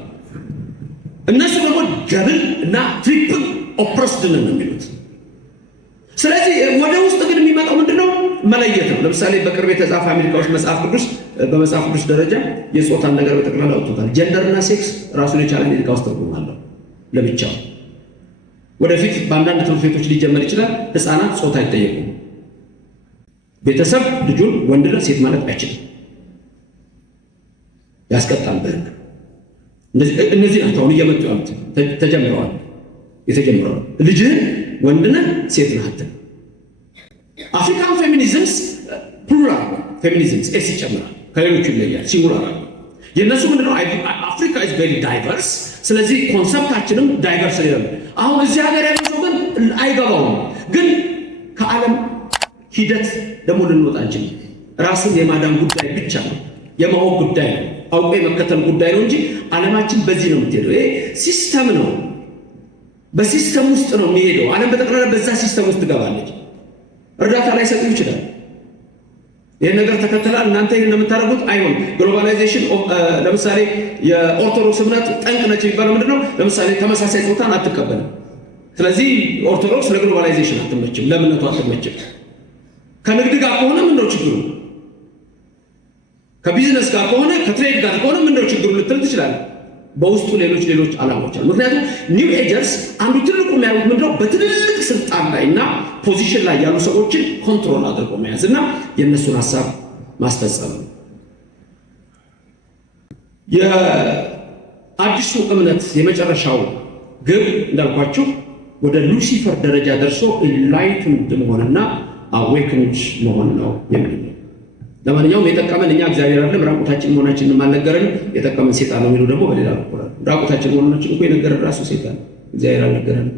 እነሱ ደግሞ ደብል እና ትሪፕል ኦፕረስድ ነው የሚሉት። ስለዚህ ወደ ውስጥ ግን የሚመጣው ምንድነው? መለየት ነው። ለምሳሌ በቅርብ የተጻፈ አሜሪካ ውስጥ በመጽሐፍ ቅዱስ ደረጃ የጾታን ነገር በጠቅላላ አውጥቶታል። ጀንደር እና ሴክስ ራሱን የቻለ አሜሪካ ውስጥ ትርጉም አለው ለብቻው። ወደፊት በአንዳንድ ትምህርት ቤቶች ሊጀመር ይችላል። ህፃናት ጾታ አይጠየቁም። ቤተሰብ ልጁን ወንድና ሴት ማለት አይችልም፣ ያስቀጣል በህግ። እነዚህ ናቸው አሁን እየመጡ ያሉት። ተጀምረዋል። ልጅህን ወንድነህ ሴት ነህ አትልም። አፍሪካን ፌሚኒዝምስ ፕሉራል ፌሚኒዝምስ ኤስ ይጨምራል፣ ከሌሎቹ ይለያል። ሲንጉላር አለ። የእነሱ ምንድነው? አፍሪካ ኢዝ ቬሪ ዳይቨርስ። ስለዚህ ኮንሰፕታችንም ዳይቨርስ ነው። አሁን እዚህ ሀገር ያለው ሰው ግን አይገባውም። ግን ከዓለም ሂደት ደግሞ ልንወጣ እንችላለን። ራስን የማዳን ጉዳይ ብቻ ነው፣ የማወቅ ጉዳይ ነው፣ አውቆ የመከተል ጉዳይ ነው እንጂ ዓለማችን በዚህ ነው የምትሄደው። ይሄ ሲስተም ነው፣ በሲስተም ውስጥ ነው የሚሄደው። ዓለም በጠቅላላ በዛ ሲስተም ውስጥ ትገባለች። እርዳታ ላይ ሰጡ ይችላል። ይህን ነገር ተከትላል እናንተ ይህን የምታደርጉት አይሆን። ግሎባላይዜሽን ለምሳሌ የኦርቶዶክስ እምነት ጠንቅ ነች የሚባለው ምንድነው? ለምሳሌ ተመሳሳይ ጾታን አትቀበልም። ስለዚህ ኦርቶዶክስ ለግሎባላይዜሽን አትመችም፣ ለእምነቱ አትመችም። ከንግድ ጋር ከሆነ ምንድነው ችግሩ? ከቢዝነስ ጋር ከሆነ ከትሬድ ጋር ከሆነ ምንድነው ችግሩ ልትል ትችላለህ። በውስጡ ሌሎች ዓላማዎች አሉ። ምክንያቱም ኒው ኤጀርስ አንዱ ትልቁ የሚያዩት ምንድነው በትልልቅ ስልጣን ላይ እና ፖዚሽን ላይ ያሉ ሰዎችን ኮንትሮል አድርጎ መያዝ እና የእነሱን ሀሳብ ማስፈጸም ነው። የአዲሱ እምነት የመጨረሻው ግብ እንዳልኳችሁ ወደ ሉሲፈር ደረጃ ደርሶ ኢንላይትንድ መሆንና አዌክንድ መሆን ነው የሚል። ለማንኛውም የጠቀመን እኛ እግዚአብሔር አይደለም፣ ራቁታችን መሆናችንን አልነገረንም። የጠቀመን ሴጣን ነው የሚሉ ደግሞ በሌላ በኩል ራቁታችን መሆናችን እኮ የነገረን ራሱ ሴጣን፣ እግዚአብሔር አልነገረንም።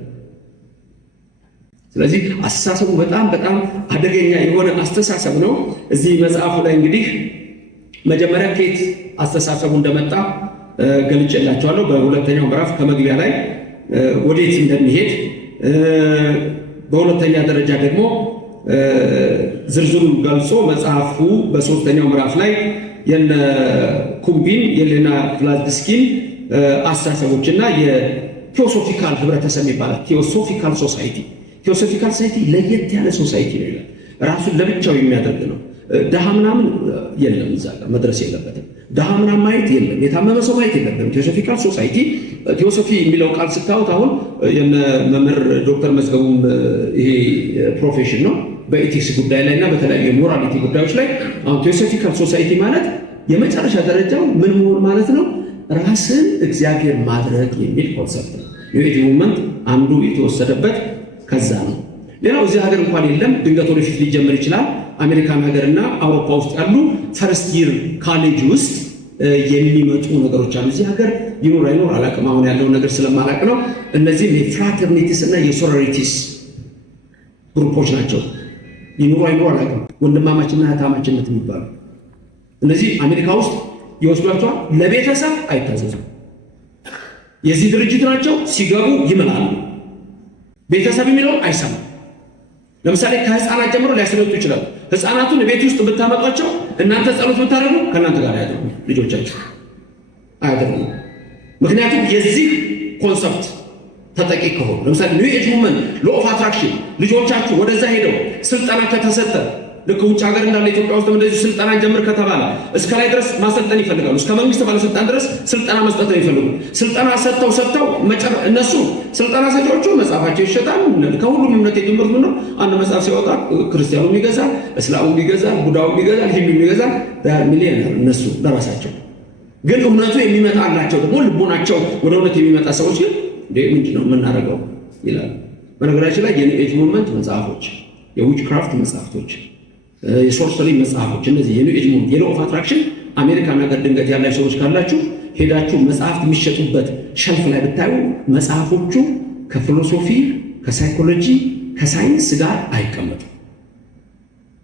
ስለዚህ አስተሳሰቡ በጣም አደገኛ የሆነ አስተሳሰብ ነው። እዚህ መጽሐፉ ላይ እንግዲህ መጀመሪያ ከየት አስተሳሰቡ እንደመጣ ገልጬላችኋለሁ። በሁለተኛው ምዕራፍ ከመግቢያ ላይ ወዴት እንደሚሄድ፣ በሁለተኛ ደረጃ ደግሞ ዝርዝሩን ገልጾ መጽሐፉ በሶስተኛው ምዕራፍ ላይ የነ ኩምቢን የሌና ቭላድስኪን አስተሳሰቦችና የቴዎሶፊካል ህብረተሰብ ይባላል። ቴዎሶፊካል ሶሳይቲ ለየት ያለ ሶሳይቲ ነው ይላል። ራሱን ለብቻው የሚያደርግ ነው። ድሃ ምናምን የለም፣ እዛ ጋር መድረስ የለበትም። ድሃ ምናምን ማየት የለም፣ የታመመ ሰው ማየት የለበትም። ቴዎሶፊካል ሶሳይቲ ቴዎሶፊ የሚለው ቃል ስታዩት አሁን የነ መምህር ዶክተር መዝገቡም ይሄ ፕሮፌሽን ነው በኢቲክስ ጉዳይ ላይ እና በተለያዩ የሞራሊቲ ጉዳዮች ላይ። አሁን ቴዎሶፊካል ሶሳይቲ ማለት የመጨረሻ ደረጃው ምን መሆን ማለት ነው? ራስን እግዚአብሔር ማድረግ የሚል ኮንሰፕት ነው። ኒው ኤጅ ሙቭመንት አንዱ የተወሰደበት ከዛ ነው። ሌላው እዚህ ሀገር እንኳን የለም፣ ድንገት ወደፊት ሊጀምር ይችላል። አሜሪካን ሀገርና አውሮፓ ውስጥ ያሉ ፈርስት ይር ካሌጅ ውስጥ የሚመጡ ነገሮች አሉ። እዚህ ሀገር ይኖር አይኖር አላውቅም፣ አሁን ያለውን ነገር ስለማላውቅ ነው። እነዚህም የፍራተርኒቲስ እና የሶሮሪቲስ ግሩፖች ናቸው። ይኖር አይኖር አላውቅም፣ ወንድማማችና እህታማችነት የሚባሉ እነዚህ አሜሪካ ውስጥ ይወስዷቸዋል። ለቤተሰብ አይታዘዙም። የዚህ ድርጅት ናቸው። ሲገቡ ይምላሉ። ቤተሰብ የሚለውን አይሰማም። ለምሳሌ ከህፃናት ጀምሮ ሊያስመጡ ይችላሉ። ህፃናቱን ቤት ውስጥ ብታመጧቸው እናንተ ጸሎት ብታደርጉ ከእናንተ ጋር አያደርጉ፣ ልጆቻችሁ አያደርጉ። ምክንያቱም የዚህ ኮንሰፕት ተጠቂ ከሆኑ ለምሳሌ ኒው ኤጅ ሙቭመንት ሎ ኦፍ አትራክሽን ልጆቻችሁ ወደዛ ሄደው ስልጠና ከተሰጠ ልክ ውጭ ሀገር እንዳለ ኢትዮጵያ ውስጥ እንደዚህ ስልጠና ጀምር ከተባለ እስከ ላይ ድረስ ማሰልጠን ይፈልጋሉ። እስከ መንግስት ባለስልጣን ድረስ ስልጠና መስጠት ነው ይፈልጉ። ስልጠና ሰጥተው እነሱ ስልጠና ሰጪዎቹ መጽሐፋቸው ይሸጣል። ከሁሉም እምነት የጀመሩት ነው። አንድ መጽሐፍ ሲወጣ ክርስቲያኑም ይገዛል፣ እስላሙም ይገዛል፣ ቡዳውም ይገዛል፣ ሂንዱም ይገዛል። ሚሊዮነር እነሱ ለራሳቸው። ግን እውነቱ የሚመጣላቸው ደግሞ ልቦናቸው ወደ እውነት የሚመጣ ሰዎች ግን ምንድን ነው የምናደርገው ይላሉ። በነገራችን ላይ የኒው ኤጅ ሙቭመንት መጽሐፎች፣ የዊች ክራፍት መጽሐፍቶች፣ የሶርሰሪ መጽሐፎች እነዚህ የኒው ኤጅ ሙቭመንት የሎ ኦፍ አትራክሽን አሜሪካን ሀገር ድንገት ያላችሁ ሰዎች ካላችሁ ሄዳችሁ መጽሐፍት የሚሸጡበት ሸልፍ ላይ ብታዩ መጽሐፎቹ ከፊሎሶፊ፣ ከሳይኮሎጂ፣ ከሳይንስ ጋር አይቀመጡም።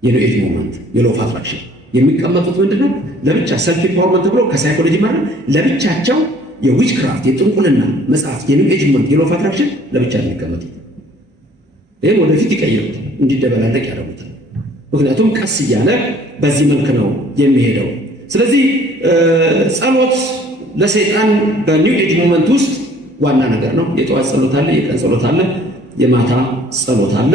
የኒው ኤጅ ሙቭመንት የሎ ኦፍ አትራክሽን የሚቀመጡት ምንድነው? ለብቻ ሰልፍ ኢምፓወርመንት ተብሎ ከሳይኮሎጂ ማለት ለብቻቸው የዊች ክራፍት የጥንቁልና መጽሐፍት የኒው ኤጅ ሙቭመንት የሎ ኦፍ አትራክሽን ለብቻ የሚቀመጡት። ይህም ወደፊት ይቀይሩት እንዲደበላለቅ ያደርጉታል። ምክንያቱም ቀስ እያለ በዚህ መልክ ነው የሚሄደው። ስለዚህ ጸሎት ለሰይጣን በኒው ኤጅ ሙቭመንት ውስጥ ዋና ነገር ነው። የጠዋት ጸሎት አለ፣ የቀን ጸሎት አለ፣ የማታ ጸሎት አለ።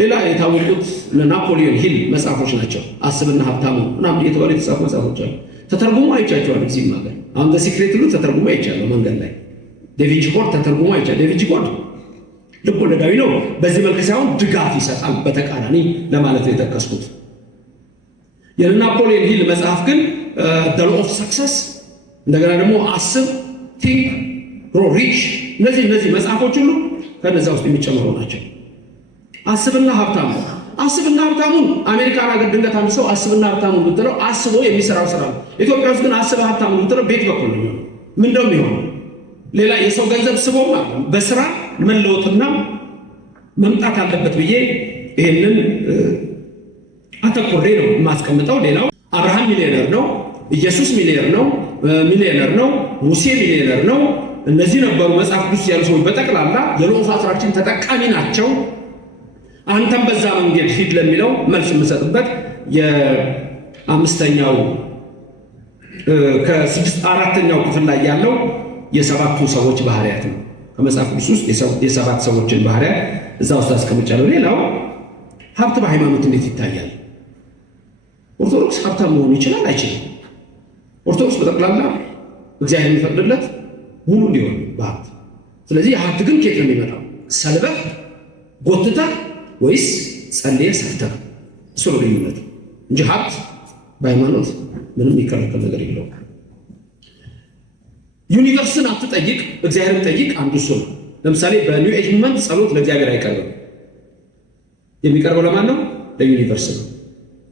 ሌላ የታወቁት ለናፖሊዮን ሂል መጽሐፎች ናቸው። አስብና ሀብታሙ ምናምን እየተባሉ የተጻፉ መጽሐፎች አሉ። ተተርጉሞ አይቻቸዋል። እዚህም ሀገር አሁን በሲክሬት ሁሉ ተተርጉሞ አይቻለሁ። መንገድ ላይ ዴቪንቺ ኮርድ ተተርጉሞ አይቻለሁ። ዴቪንቺ ኮርድ ልብ ወለዳዊ ነው። በዚህ መልክ ሳይሆን ድጋፍ ይሰጣል። በተቃራኒ ለማለት ነው የጠቀስኩት። የናፖሊዮን ሂል መጽሐፍ ግን the law of success እንደገና ደግሞ አስብ ቲንክ ግሮ ሪች እነዚህ መጽሐፎች ሁሉ ከነዛ ውስጥ የሚጨመሩ ናቸው። አስብና ሀብታሙ አስብና ሀብታሙን አሜሪካን ሀገር ድንገት አንድ ሰው አስብና ሀብታሙን ብትለው አስቦ የሚሰራው ስራ ነው። ኢትዮጵያ ውስጥ ግን አስብ ሀብታሙን ብትለው ቤት በኩል ነው ምን እንደሚሆነው ሌላ የሰው ገንዘብ ስቦማ በስራ መለወጥና መምጣት አለበት ብዬ ይሄንን አተኮሬ ነው የማስቀምጠው። ሌላው አብርሃም ሚሊዮነር ነው፣ ኢየሱስ ሚሊዮነር ነው፣ ሙሴ ሚሊዮነር ነው። እነዚህ ነበሩ መጽሐፍ ቅዱስ ያሉ ሰዎች በጠቅላላ የሎ ኦፍ አትራክሽን ተጠቃሚ ናቸው። አንተም በዛ መንገድ ሂድ ለሚለው መልስ የምሰጥበት የአምስተኛው ከአራተኛው ክፍል ላይ ያለው የሰባቱ ሰዎች ባህሪያት ነው። ከመጽሐፍ ቅዱስ ውስጥ የሰባት ሰዎችን ባህሪያት እዛ ውስጥ አስቀምጫለሁ። ሌላው ሀብት በሃይማኖት እንዴት ይታያል? ኦርቶዶክስ ሀብታም መሆን ይችላል አይችልም? ኦርቶዶክስ በጠቅላላ እግዚአብሔር የሚፈቅድለት ሙሉ እንዲሆን በሀብት። ስለዚህ ሀብት ግን ከየት ነው የሚመጣው? ሰልበህ ጎትተህ ወይስ ጸልየህ ሰርተህ? እሱ ነው ልዩነቱ እንጂ ሀብት በሃይማኖት ምንም የሚከለከል ነገር የለውም። ዩኒቨርስን አትጠይቅ፣ እግዚአብሔርን ጠይቅ። አንዱ እሱ ነው። ለምሳሌ በኒው ኤጅ ሙቭመንት ጸሎት ለእግዚአብሔር አይቀርብም። የሚቀርበው ለማን ነው? ለዩኒቨርስ ነው።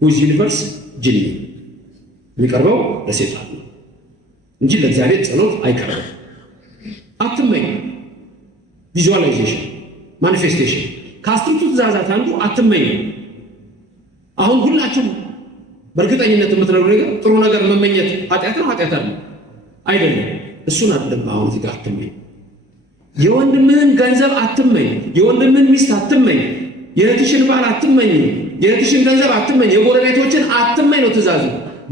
ሁዝ ዩኒቨርስ? ጂኒ። የሚቀርበው ለሴጣን ነው እንጂ ለእግዚአብሔር ጸሎት አይቀርብም። አትመኝ። ቪዥዋላይዜሽን፣ ማኒፌስቴሽን ከአስርቱ ትእዛዛት አንዱ አትመኝ። አሁን ሁላችሁም በእርግጠኝነት የምትነግሩ ነገር ጥሩ ነገር መመኘት ኃጢአት ነው? ኃጢአት አይደለም። እሱን አይደለም አሁን እዚህ ጋር አትመኝ። የወንድምህን ገንዘብ አትመኝ። የወንድምህን ሚስት አትመኝ። የእህትሽን ባል አትመኝ። የእህትሽን ገንዘብ አትመኝ። የጎረቤቶችን አትመኝ ነው ትእዛዙ።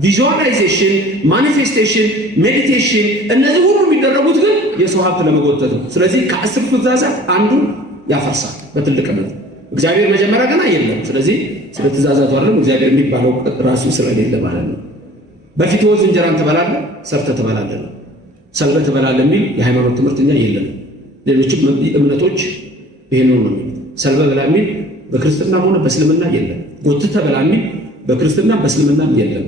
ቪዥዋላይዜሽን፣ ማኒፌስቴሽን፣ ሜዲቴሽን እነዚህ ሁሉ የሚደረጉት ግን የሰው ሀብት ለመጎተት ነው። ስለዚህ ከአስርቱ ትእዛዛት አንዱን ያፈርሳል በትልቅነት። እግዚአብሔር መጀመሪያ ገና የለም። ስለዚህ ስለ ትእዛዛቱ አይደለም እግዚአብሔር የሚባለው ራሱ ስለሌለ ማለት ነው። በፊት ወዝ እንጀራን ትበላለህ፣ ሰርተህ ትበላለህ ነው። ሰልበህ ትበላለህ የሚል የሃይማኖት ትምህርት እኛ የለም። ሌሎችም እምነቶች ይሄን ነው የሚሉት። ሰልበህ ብላ የሚል በክርስትና ሆነ በእስልምና የለም። ጎትተህ ብላ የሚል በክርስትና በእስልምና የለም።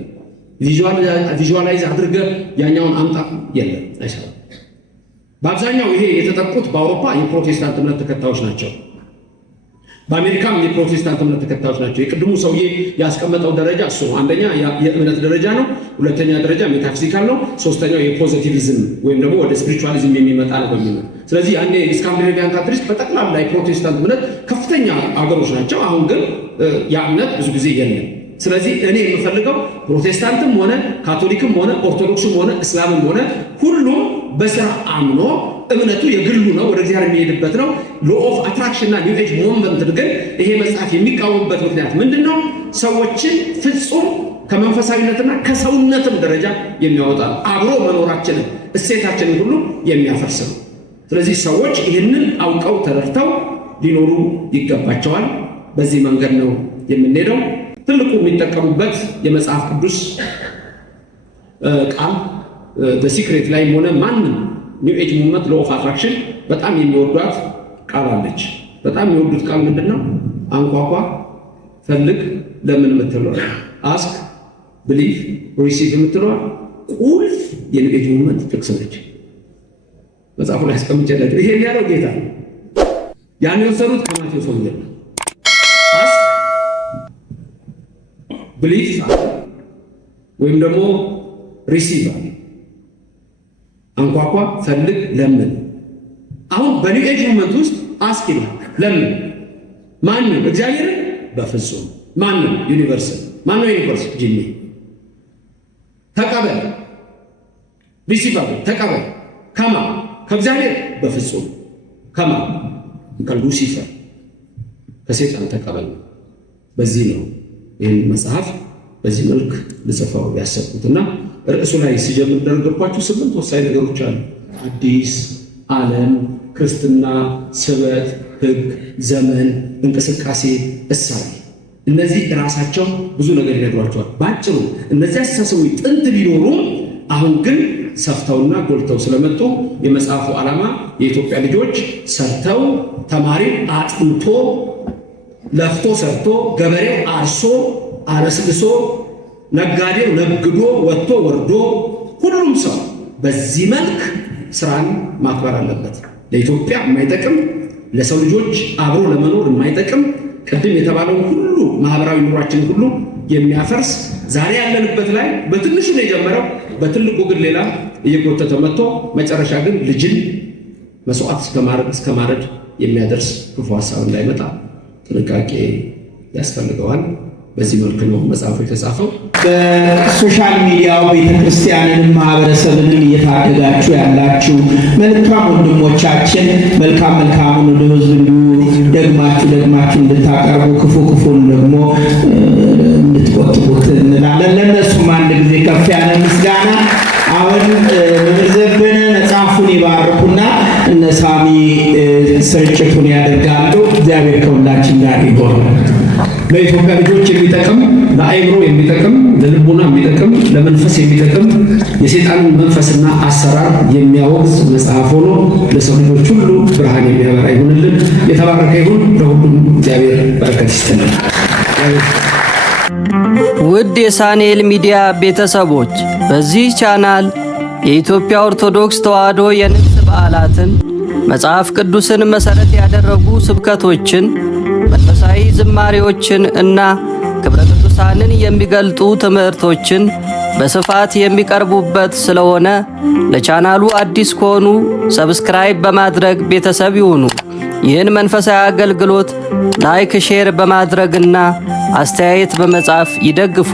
ቪዥዋላይዝ አድርገህ ያኛውን አምጣ የለም፣ አይሰራም። በአብዛኛው ይሄ የተጠቁት በአውሮፓ የፕሮቴስታንት እምነት ተከታዮች ናቸው። በአሜሪካም የፕሮቴስታንት እምነት ተከታዮች ናቸው። የቅድሙ ሰውዬ ያስቀመጠው ደረጃ እሱ ነው። አንደኛ የእምነት ደረጃ ነው። ሁለተኛ ደረጃ ሜታፊዚካል ነው። ሶስተኛው የፖዚቲቪዝም ወይም ደግሞ ወደ ስፒሪቹዋሊዝም የሚመጣ ነው በሚል። ስለዚህ ያኔ ስካንዲኔቪያን ካንትሪስ በጠቅላላ የፕሮቴስታንት እምነት ከፍተኛ አገሮች ናቸው። አሁን ግን ያ እምነት ብዙ ጊዜ የለም። ስለዚህ እኔ የምፈልገው ፕሮቴስታንትም ሆነ ካቶሊክም ሆነ ኦርቶዶክስም ሆነ እስላምም ሆነ ሁሉም በስራ አምኖ እምነቱ የግሉ ነው፣ ወደ እግዚአብሔር የሚሄድበት ነው። ሎ ኦፍ አትራክሽን እና ኒው ኤጅ ሙቭመንት ግን ይሄ መጽሐፍ የሚቃወምበት ምክንያት ምንድነው? ሰዎችን ፍጹም ከመንፈሳዊነትና ከሰውነትም ደረጃ የሚያወጣ አብሮ መኖራችንን እሴታችንን ሁሉ የሚያፈርስ ነው። ስለዚህ ሰዎች ይህንን አውቀው ተረድተው ሊኖሩ ይገባቸዋል። በዚህ መንገድ ነው የምንሄደው። ትልቁ የሚጠቀሙበት የመጽሐፍ ቅዱስ ቃል በሲክሬት ላይ ሆነ ማንም ኒው ኤጅ ሙቭመንት ሎ ኦፍ አትራክሽን በጣም የሚወዷት ቃል አለች። በጣም የሚወዱት ቃል ምንድነው? አንኳኳ፣ ፈልግ፣ ለምን የምትለው አስክ፣ ብሊቭ፣ ሪሲቭ የምትለው ቁልፍ የኒው ኤጅ ሙቭመንት ጥቅስ ነች። መጽሐፉ ላይ አስቀምጬላችሁ ይሄን ያለው ጌታ ነው። ያን የወሰዱት ከማቴዎስ ወንጌል ነው። አስክ፣ ብሊቭ ወይም ደግሞ ሪሲቭ አለ። አንኳኳ፣ ፈልግ፣ ለምን። አሁን በኒው ኤጅ ሙቭመንት ውስጥ አስክ ይላል። ለምን? ማንም እግዚአብሔር በፍጹም ማንም ዩኒቨርስ ማነው? ዩኒቨርስ ጂኒ። ተቀበል፣ ሪሲቭ ተቀበል። ከማ ከእግዚአብሔር በፍጹም ከማ ከሉሲፈር ከሴጣን ተቀበል። በዚህ ነው ይህን መጽሐፍ በዚህ መልክ ልጽፈው ያሰብኩትና ርዕሱ ላይ ሲጀምር እንደነገርኳችሁ 8 ወሳኝ ነገሮች አሉ። አዲስ ዓለም፣ ክርስትና፣ ስበት፣ ሕግ፣ ዘመን፣ እንቅስቃሴ፣ እሳቤ። እነዚህ ራሳቸው ብዙ ነገር ይነግሯቸዋል። ባጭሩ እነዚህ አስተሳሰቦች ጥንት ቢኖሩም አሁን ግን ሰፍተውና ጎልተው ስለመጡ የመጽሐፉ ዓላማ የኢትዮጵያ ልጆች ሰርተው፣ ተማሪው አጥንቶ ለፍቶ ሰርቶ፣ ገበሬው አርሶ አረስልሶ፣ ነጋዴው ነግዶ ወጥቶ ወርዶ ሁሉም ሰው በዚህ መልክ ስራን ማክበር አለበት። ለኢትዮጵያ የማይጠቅም ለሰው ልጆች አብሮ ለመኖር የማይጠቅም ቅድም የተባለው ሁሉ ማህበራዊ ኑሯችን ሁሉ የሚያፈርስ ዛሬ ያለንበት ላይ በትንሹ ነው የጀመረው፣ በትልቁ ግን ሌላ እየጎተተ መጥቶ መጨረሻ ግን ልጅን መስዋዕት እስከ ማረድ የሚያደርስ ክፉ ሀሳብ እንዳይመጣ ጥንቃቄ ያስፈልገዋል። በዚህ መልክ ነው መጽሐፉ የተጻፈው። በሶሻል ሚዲያው ቤተክርስቲያንንም ማህበረሰብንም እየታደጋችሁ ያላችሁ መልካም ወንድሞቻችን መልካሙን ወደ ህዝቡ ደግማችሁ እንድታቀርቡ ክፉን ደግሞ እንድትቆጥቡት እንላለን። ለእነሱም አንድ ጊዜ ከፍ ያለ ምስጋና። አሁን መምህር ዘበነ መጽሐፉን ይባርኩና እነ ሳሚ ስርጭቱን ያደርጋሉ። እግዚአብሔር ከሁላችን ጋር ይሁን። ለኢትዮጵያ ልጆች የሚጠቅም ለአይምሮ የሚጠቅም ለልቦና የሚጠቅም ለመንፈስ የሚጠቅም የሰይጣንን መንፈስና አሰራር የሚያወግዝ መጽሐፍ ሆኖ ለሰው ልጆች ሁሉ ብርሃን የሚያበራ ይሁንልን። የተባረከ ይሁን። ለሁሉም እግዚአብሔር በረከት ይስጥልን። ውድ የሳንኤል ሚዲያ ቤተሰቦች በዚህ ቻናል የኢትዮጵያ ኦርቶዶክስ ተዋሕዶ የንግስ በዓላትን፣ መጽሐፍ ቅዱስን መሠረት ያደረጉ ስብከቶችን፣ መንፈሳዊ ዝማሬዎችን እና ክብረ ቅዱሳንን የሚገልጡ ትምህርቶችን በስፋት የሚቀርቡበት ስለሆነ ለቻናሉ አዲስ ከሆኑ ሰብስክራይብ በማድረግ ቤተሰብ ይሁኑ። ይህን መንፈሳዊ አገልግሎት ላይክ፣ ሼር በማድረግና አስተያየት በመጻፍ ይደግፉ።